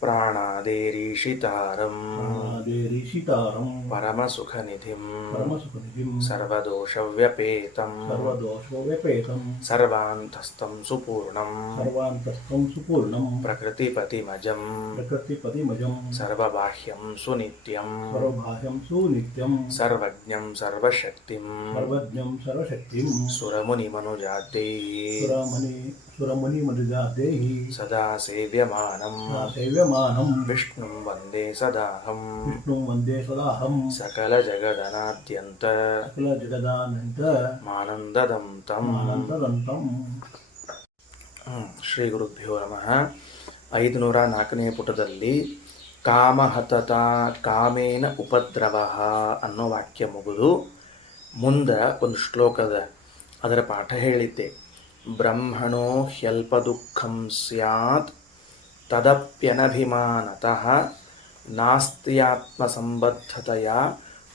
ಪ್ರಾಣಾದೇರೀಶಿತಾರಂ ಪರಮಸುಖನಿಧಿಂ ಸರ್ವದೋಷವ್ಯಪೇತಂ ಸರ್ವಾಂತಸ್ಥಂ ಸುಪೂರ್ಣಂ ಪ್ರಕೃತಿಪತಿಮಜಂ ಸರ್ವಬಾಹ್ಯಂ ಸುನಿತ್ಯಂ ಸರ್ವಜ್ಞಂ ಸರ್ವಶಕ್ತಿಂ ಸುರಮುನಿಮನುಜಾತೈಃ ಸದಾ ಸೇವ್ಯಮಾನಂ ವಿಷ್ಣುಂ ವಂದೇ ಸದಾಹಂ ಸಕಲ ಜಗದನಾದ್ಯಂತ ಮಾನಂದದಂ ತಂ. ಶ್ರೀ ಗುರುಭ್ಯೋ ನಮಃ. 504ನೇ ಪುಟದಲ್ಲಿ ಕಾಮಹತತ ಕಾಮೇನ ಉಪದ್ರವ ಅನ್ನೋ ವಾಕ್ಯ ಮುಗಿದು ಮುಂದೆ ಒಂದು ಶ್ಲೋಕದ ಅದರ ಪಾಠ ಹೇಳಿದ್ದೆ. ಬ್ರಹ್ಮಣೋ ಹ್ಯಲ್ಪ ದುಃಖಂ ಸ್ಯಾತ್ ತದಪ್ಯನಭಿಮಾನತಃ ನಾಸ್ತ್ಯಾತ್ಮಸಂಬದ್ಧತೆಯ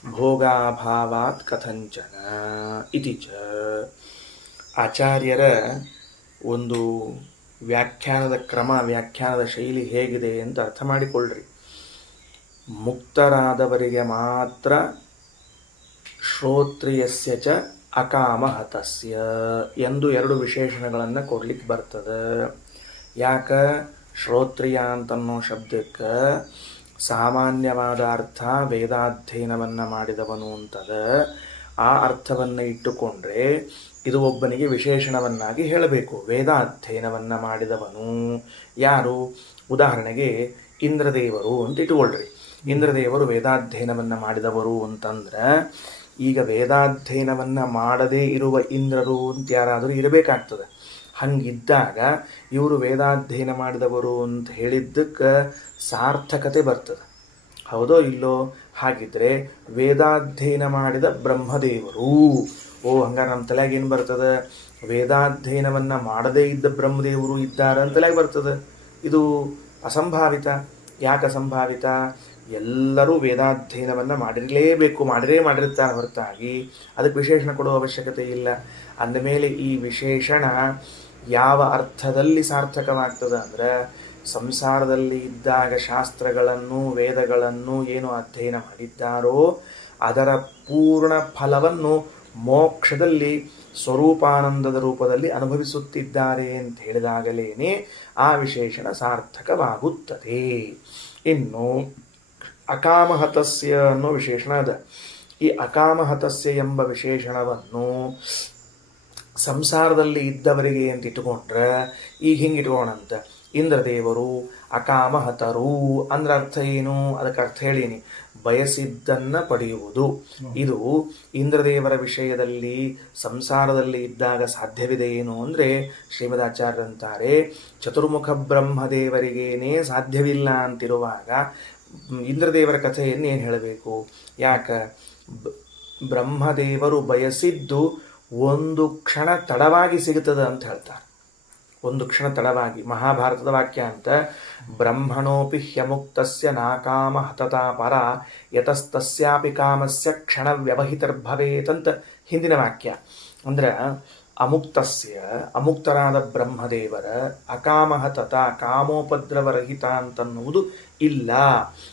ಭೋಗಾಭಾವಾತ್ ಕಥಂಚನ ಇತಿ ಚ. ಆಚಾರ್ಯರ ಒಂದು ವ್ಯಾಖ್ಯಾನದ ಕ್ರಮ, ವ್ಯಾಖ್ಯಾನದ ಶೈಲಿ ಹೇಗಿದೆ ಅಂತ ಅರ್ಥ ಮಾಡಿಕೊಳ್ಳ್ರಿ. ಮುಕ್ತರಾದವರಿಗೆ ಮಾತ್ರ ಶ್ರೋತ್ರಿಯಸ್ಯ ಚ ಅಕಾಮಹತಸ್ಯ ಎಂದು 2 ವಿಶೇಷಣಗಳನ್ನು ಕೊಡ್ಲಿಕ್ಕೆ ಬರ್ತದೆ. ಯಾಕೆ ಶ್ರೋತ್ರಿಯ ಅಂತನ್ನೋ ಶಬ್ದಕ್ಕೆ ಸಾಮಾನ್ಯವಾದ ಅರ್ಥ ವೇದಾಧ್ಯಯನವನ್ನು ಮಾಡಿದವನು ಅಂತದ. ಆ ಅರ್ಥವನ್ನು ಇಟ್ಟುಕೊಂಡ್ರೆ ಇದು ಒಬ್ಬನಿಗೆ ವಿಶೇಷಣವನ್ನಾಗಿ ಹೇಳಬೇಕು. ವೇದಾಧ್ಯಯನವನ್ನು ಮಾಡಿದವನು ಯಾರು? ಉದಾಹರಣೆಗೆ ಇಂದ್ರದೇವರು ಅಂತ ಇಟ್ಟುಕೊಳ್ರಿ. ಇಂದ್ರದೇವರು ವೇದಾಧ್ಯಯನವನ್ನು ಮಾಡಿದವರು ಅಂತಂದ್ರೆ ಈಗ ವೇದಾಧ್ಯಯನವನ್ನು ಮಾಡದೇ ಇರುವ ಇಂದ್ರರು ಅಂತ ಯಾರಾದರೂ ಇರಬೇಕಾಗ್ತದೆ. ಹಂಗಿದ್ದಾಗ ಇವರು ವೇದಾಧ್ಯಯನ ಮಾಡಿದವರು ಅಂತ ಹೇಳಿದ್ದಕ್ಕೆ ಸಾರ್ಥಕತೆ ಬರ್ತದೆ. ಹೌದೋ ಇಲ್ಲೋ? ಹಾಗಿದ್ರೆ ವೇದಾಧ್ಯಯನ ಮಾಡಿದ ಬ್ರಹ್ಮದೇವರು, ಹಂಗಾರೆ ನಮ್ಮ ತಲೆಯಾಗ ಏನು ಬರ್ತದೆ? ವೇದಾಧ್ಯಯನವನ್ನು ಮಾಡದೇ ಇದ್ದ ಬ್ರಹ್ಮದೇವರು ಇದ್ದಾರೆ ಅಂತ ತಲೆಯಾಗ ಬರ್ತದೆ. ಇದು ಅಸಂಭಾವಿತ. ಯಾಕೆ ಅಸಂಭಾವಿತ? ಎಲ್ಲರೂ ವೇದಾಧ್ಯಯನವನ್ನು ಮಾಡಿರಲೇಬೇಕು, ಮಾಡಿರ್ತಾರೆ ಹೊರತಾಗಿ ಅದಕ್ಕೆ ವಿಶೇಷಣ ಕೊಡುವ ಅವಶ್ಯಕತೆ ಇಲ್ಲ. ಅಂದಮೇಲೆ ಈ ವಿಶೇಷಣ ಯಾವ ಅರ್ಥದಲ್ಲಿ ಸಾರ್ಥಕವಾಗ್ತದೆ ಅಂದರೆ, ಸಂಸಾರದಲ್ಲಿ ಇದ್ದಾಗ ಶಾಸ್ತ್ರಗಳನ್ನು ವೇದಗಳನ್ನು ಏನು ಅಧ್ಯಯನ ಮಾಡಿದ್ದಾರೋ ಅದರ ಪೂರ್ಣ ಫಲವನ್ನು ಮೋಕ್ಷದಲ್ಲಿ ಸ್ವರೂಪಾನಂದದ ರೂಪದಲ್ಲಿ ಅನುಭವಿಸುತ್ತಿದ್ದಾರೆ ಅಂತ ಹೇಳಿದಾಗಲೇ ಆ ವಿಶೇಷಣ ಸಾರ್ಥಕವಾಗುತ್ತದೆ. ಇನ್ನು ಅಕಾಮಹತಸ್ಯ ಅನ್ನೋ ವಿಶೇಷಣ ಅದ. ಈ ಅಕಾಮಹತಸ್ಯ ಎಂಬ ವಿಶೇಷಣವನ್ನು ಸಂಸಾರದಲ್ಲಿ ಇದ್ದವರಿಗೆ ಅಂತ ಇಟ್ಟುಕೊಂಡ್ರೆ ಈಗ ಹಿಂಗೆ ಇಟ್ಕೋಣಂತ. ಇಂದ್ರದೇವರು ಅಕಾಮಹತರು ಅಂದ್ರೆ ಅರ್ಥ ಏನು? ಅದಕ್ಕೆ ಅರ್ಥ ಹೇಳೀನಿ. ಬಯಸಿದ್ದನ್ನು ಪಡೆಯುವುದು. ಇದು ಇಂದ್ರದೇವರ ವಿಷಯದಲ್ಲಿ ಸಂಸಾರದಲ್ಲಿ ಇದ್ದಾಗ ಸಾಧ್ಯವಿದೆ ಏನು ಅಂದರೆ, ಶ್ರೀಮದಾಚಾರ್ಯರಂತಾರೆ ಚತುರ್ಮುಖ ಬ್ರಹ್ಮದೇವರಿಗೇನೇ ಸಾಧ್ಯವಿಲ್ಲ ಅಂತಿರುವಾಗ ಇಂದ್ರದೇವರ ಕಥೆಯನ್ನು ಏನು ಹೇಳಬೇಕು? ಯಾಕೆ? ಬ್ರಹ್ಮದೇವರು ಬಯಸಿದ್ದು ಒಂದು ಕ್ಷಣ ತಡವಾಗಿ ಸಿಗುತ್ತದೆ ಅಂತ ಹೇಳ್ತಾರೆ. ಒಂದು ಕ್ಷಣ ತಡವಾಗಿ. ಮಹಾಭಾರತದ ವಾಕ್ಯ ಅಂತ, ಬ್ರಹ್ಮಣೋಪಿ ಹ್ಯಮುಕ್ತಸ್ಯ ನಾಕಾಮ ಹತತಾ ಪರ ಯತಸ್ತಸ್ಯಾಪಿ ಕಾಮಸ್ಯ ಕ್ಷಣ ವ್ಯವಹಿತರ್ಭವೇತ್ ಅಂತ ಹಿಂದಿನ ವಾಕ್ಯ. ಅಂದ್ರೆ ಅಮುಕ್ತರಾದ ಬ್ರಹ್ಮದೇವರ ಅಕಾಮಹತತ ಕಾಮೋಪದ್ರವರಹಿತ ಅಂತನ್ನುವುದು ಇಲ್ಲ.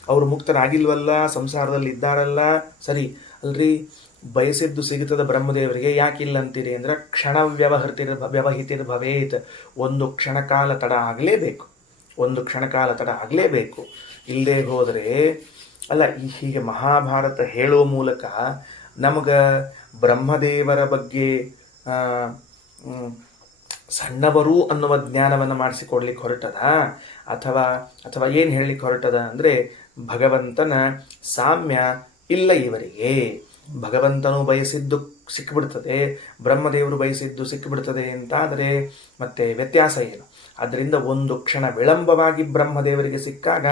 ಅವರು ಮುಕ್ತರಾಗಿಲ್ವಲ್ಲ, ಸಂಸಾರದಲ್ಲಿ ಇದ್ದಾರಲ್ಲ. ಸರಿ ಅಲ್ರಿ, ಬಯಸಿದ್ದು ಸಿಗುತ್ತದೆ ಬ್ರಹ್ಮದೇವರಿಗೆ, ಯಾಕಿಲ್ಲ ಅಂತೀರಿ ಅಂದ್ರೆ ಕ್ಷಣ ವ್ಯವಹಿತಿರ್ಭವೇತ್. ಒಂದು ಕ್ಷಣಕಾಲ ತಡ ಆಗಲೇಬೇಕು. ಇಲ್ಲದೆ ಹೋದರೆ ಅಲ್ಲ. ಹೀಗೆ ಮಹಾಭಾರತ ಹೇಳುವ ಮೂಲಕ ನಮಗೆ ಬ್ರಹ್ಮದೇವರ ಬಗ್ಗೆ ಸಣ್ಣವರು ಅನ್ನುವ ಜ್ಞಾನವನ್ನು ಮಾಡಿಸಿಕೊಡ್ಲಿಕ್ಕೆ ಹೊರಟದ, ಅಥವಾ ಏನು ಹೇಳಲಿಕ್ಕೆ ಹೊರಟದ ಅಂದರೆ ಭಗವಂತನ ಸಾಮ್ಯ ಇಲ್ಲ ಇವರಿಗೆ. ಭಗವಂತನು ಬಯಸಿದ್ದು ಸಿಕ್ಕಿಬಿಡ್ತದೆ, ಬ್ರಹ್ಮದೇವರು ಬಯಸಿದ್ದು ಸಿಕ್ಕಿಬಿಡ್ತದೆ ಅಂತಾದರೆ ಮತ್ತೆ ವ್ಯತ್ಯಾಸ ಏನು? ಆದ್ದರಿಂದ ಒಂದು ಕ್ಷಣ ವಿಳಂಬವಾಗಿ ಬ್ರಹ್ಮದೇವರಿಗೆ ಸಿಕ್ಕಾಗ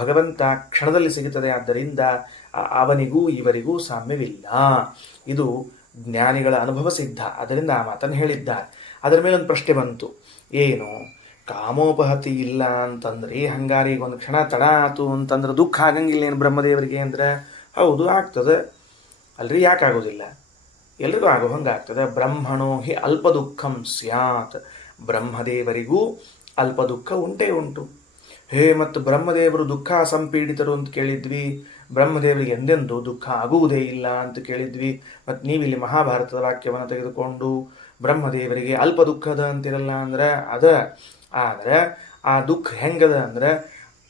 ಭಗವಂತ ಕ್ಷಣದಲ್ಲಿ ಸಿಗುತ್ತದೆ. ಆದ್ದರಿಂದ ಅವನಿಗೂ ಇವರಿಗೂ ಸಾಮ್ಯವಿಲ್ಲ. ಇದು ಜ್ಞಾನಿಗಳ ಅನುಭವ ಸಿದ್ಧ. ಅದರಿಂದ ಆ ಮಾತನ್ನು ಹೇಳಿದ್ದಾರೆ. ಅದರ ಮೇಲೆ ಒಂದು ಪ್ರಶ್ನೆ ಬಂತು. ಏನು? ಕಾಮೋಪಹತಿ ಇಲ್ಲ ಅಂತಂದ್ರೆ ಹಂಗಾರೆ ಈಗ ಒಂದು ಕ್ಷಣ ತಡ ಆತು ಅಂತಂದ್ರೆ ದುಃಖ ಆಗಂಗಿಲ್ಲ ಏನು ಬ್ರಹ್ಮದೇವರಿಗೆ ಅಂದ್ರೆ? ಹೌದು, ಆಗ್ತದೆ ಅಲ್ರಿ. ಯಾಕಾಗೋದಿಲ್ಲ? ಎಲ್ರಿಗೂ ಆಗೋ ಹಂಗಾಗ್ತದೆ. ಬ್ರಹ್ಮಣೋ ಹಿ ಅಲ್ಪ ದುಃಖಂ ಸ್ಯಾತ್. ಬ್ರಹ್ಮದೇವರಿಗೂ ಅಲ್ಪ ದುಃಖ ಉಂಟೇ ಉಂಟು. ಮತ್ತು ಬ್ರಹ್ಮದೇವರು ದುಃಖ ಅಸಂಪೀಡಿತರು ಅಂತ ಕೇಳಿದ್ವಿ, ಬ್ರಹ್ಮದೇವರಿಗೆ ಎಂದೆಂದೂ ದುಃಖ ಆಗುವುದೇ ಇಲ್ಲ ಅಂತ ಕೇಳಿದ್ವಿ. ಮತ್ತು ನೀವಿಲ್ಲಿ ಮಹಾಭಾರತದ ವಾಕ್ಯವನ್ನು ತೆಗೆದುಕೊಂಡು ಬ್ರಹ್ಮದೇವರಿಗೆ ಅಲ್ಪ ದುಃಖದ ಅಂತಿರಲ್ಲ ಅಂದ್ರೆ ಆದರೆ ಆ ದುಃಖ ಹೆಂಗದ ಅಂದ್ರೆ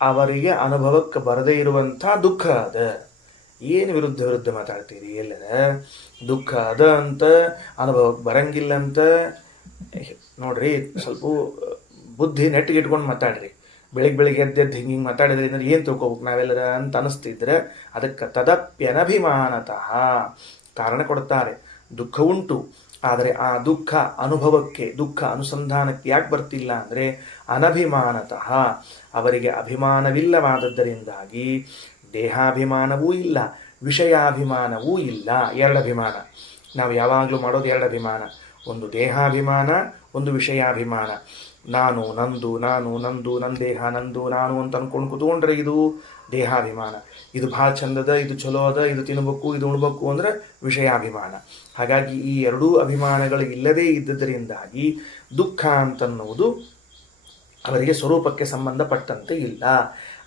ಅವರಿಗೆ ಅನುಭವಕ್ಕೆ ಬರದೇ ಇರುವಂಥ ದುಃಖ ಅದ. ಏನು ವಿರುದ್ಧ ಮಾತಾಡ್ತೀರಿ? ಎಲ್ಲರ ದುಃಖ ಅದ ಅಂತ ಅನುಭವಕ್ಕೆ ಬರಂಗಿಲ್ಲ ಅಂತ ನೋಡ್ರಿ. ಸ್ವಲ್ಪ ಬುದ್ಧಿ ನೆಟ್ಟಿಗಿಟ್ಕೊಂಡು ಮಾತಾಡ್ರಿ. ಬೆಳಿಗ್ಗೆ ಎದ್ದೆದ್ದು ಹಿಂಗೆ ಮಾತಾಡಿದ್ರೆ ಅಂದ್ರೆ ಏನು ತಿಳ್ಕೊಬೇಕು ನಾವೆಲ್ಲರ ಅಂತ ಅನಿಸ್ತಿದ್ರೆ ಅದಕ್ಕೆ ತದಪ್ಯನಭಿಮಾನತಃ ಕಾರಣ ಕೊಡ್ತಾರೆ. ದುಃಖ ಉಂಟು, ಆದರೆ ಆ ದುಃಖ ಅನುಭವಕ್ಕೆ, ದುಃಖ ಅನುಸಂಧಾನಕ್ಕೆ ಯಾಕೆ ಬರ್ತಿಲ್ಲ ಅಂದರೆ ಅನಭಿಮಾನತಃ ಅವರಿಗೆ ಅಭಿಮಾನವಿಲ್ಲವಾದದ್ದರಿಂದಾಗಿ ದೇಹಾಭಿಮಾನವೂ ಇಲ್ಲ, ವಿಷಯಾಭಿಮಾನವೂ ಇಲ್ಲ. ಎರಡು ಅಭಿಮಾನ ನಾವು ಯಾವಾಗಲೂ ಮಾಡೋದು, ಎರಡು ಅಭಿಮಾನ. ಒಂದು ದೇಹಾಭಿಮಾನ, ಒಂದು ವಿಷಯಾಭಿಮಾನ. ನಾನು ನಂದು, ನನ್ನ ದೇಹ ನಂದು, ನಾನು ಅಂತ ಅನ್ಕೊಂಡು ಕೂತ್ಕೊಂಡ್ರೆ ಇದು ದೇಹಾಭಿಮಾನ. ಇದು ಭಾಳ ಚಂದದ, ಇದು ಚಲೋ ಅದ, ಇದು ತಿನ್ಬೇಕು, ಇದು ಉಣ್ಬೇಕು ಅಂದ್ರೆ ವಿಷಯಾಭಿಮಾನ. ಹಾಗಾಗಿ ಈ ಎರಡೂ ಅಭಿಮಾನಗಳು ಇಲ್ಲದೇ ಇದ್ದದರಿಂದಾಗಿ ದುಃಖ ಅಂತನ್ನುವುದು ಅವರಿಗೆ ಸ್ವರೂಪಕ್ಕೆ ಸಂಬಂಧಪಟ್ಟಂತೆ ಇಲ್ಲ.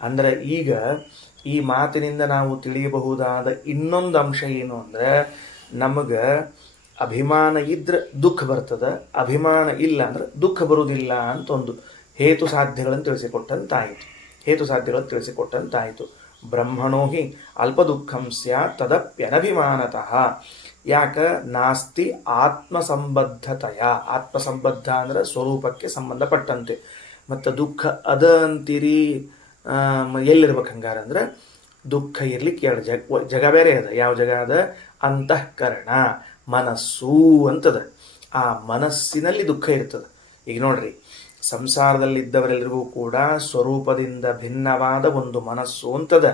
ಅಂದರೆ ಈಗ ಈ ಮಾತಿನಿಂದ ನಾವು ತಿಳಿಯಬಹುದಾದ ಇನ್ನೊಂದು ಅಂಶ ಏನು ಅಂದರೆ, ನಮಗೆ ಅಭಿಮಾನ ಇದ್ರೆ ದುಃಖ ಬರ್ತದೆ, ಅಭಿಮಾನ ಇಲ್ಲ ಅಂದ್ರೆ ದುಃಖ ಬರುವುದಿಲ್ಲ ಅಂತ ಒಂದು ಹೇತು ಸಾಧ್ಯಗಳನ್ನು ತಿಳಿಸಿಕೊಟ್ಟಂತಾಯಿತು. ಬ್ರಹ್ಮಣೋ ಹಿ ಅಲ್ಪ ದುಃಖಂ ಸ್ಯಾತ್ ತದಪ್ಯನಭಿಮಾನತಃ. ಯಾಕ? ನಾಸ್ತಿ ಆತ್ಮಸಂಬದ್ಧತೆಯ. ಆತ್ಮಸಂಬದ್ಧ ಅಂದರೆ ಸ್ವರೂಪಕ್ಕೆ ಸಂಬಂಧಪಟ್ಟಂತೆ. ಮತ್ತು ದುಃಖ ಅದ ಅಂತೀರಿ, ಎಲ್ಲಿರ್ಬೇಕು ಹಂಗಾರ ಅಂದ್ರೆ ದುಃಖ ಇರ್ಲಿಕ್ಕೆ ಎರಡು ಜಗ ಬೇರೆ ಅದ. ಯಾವ ಜಗ ಅದ? ಅಂತಃಕರಣ, ಮನಸ್ಸು ಅಂತದ. ಆ ಮನಸ್ಸಿನಲ್ಲಿ ದುಃಖ ಇರ್ತದೆ. ಈಗ ನೋಡ್ರಿ, ಸಂಸಾರದಲ್ಲಿದ್ದವರೆಲ್ಲರಿಗೂ ಕೂಡ ಸ್ವರೂಪದಿಂದ ಭಿನ್ನವಾದ ಒಂದು ಮನಸ್ಸು ಅಂತದ.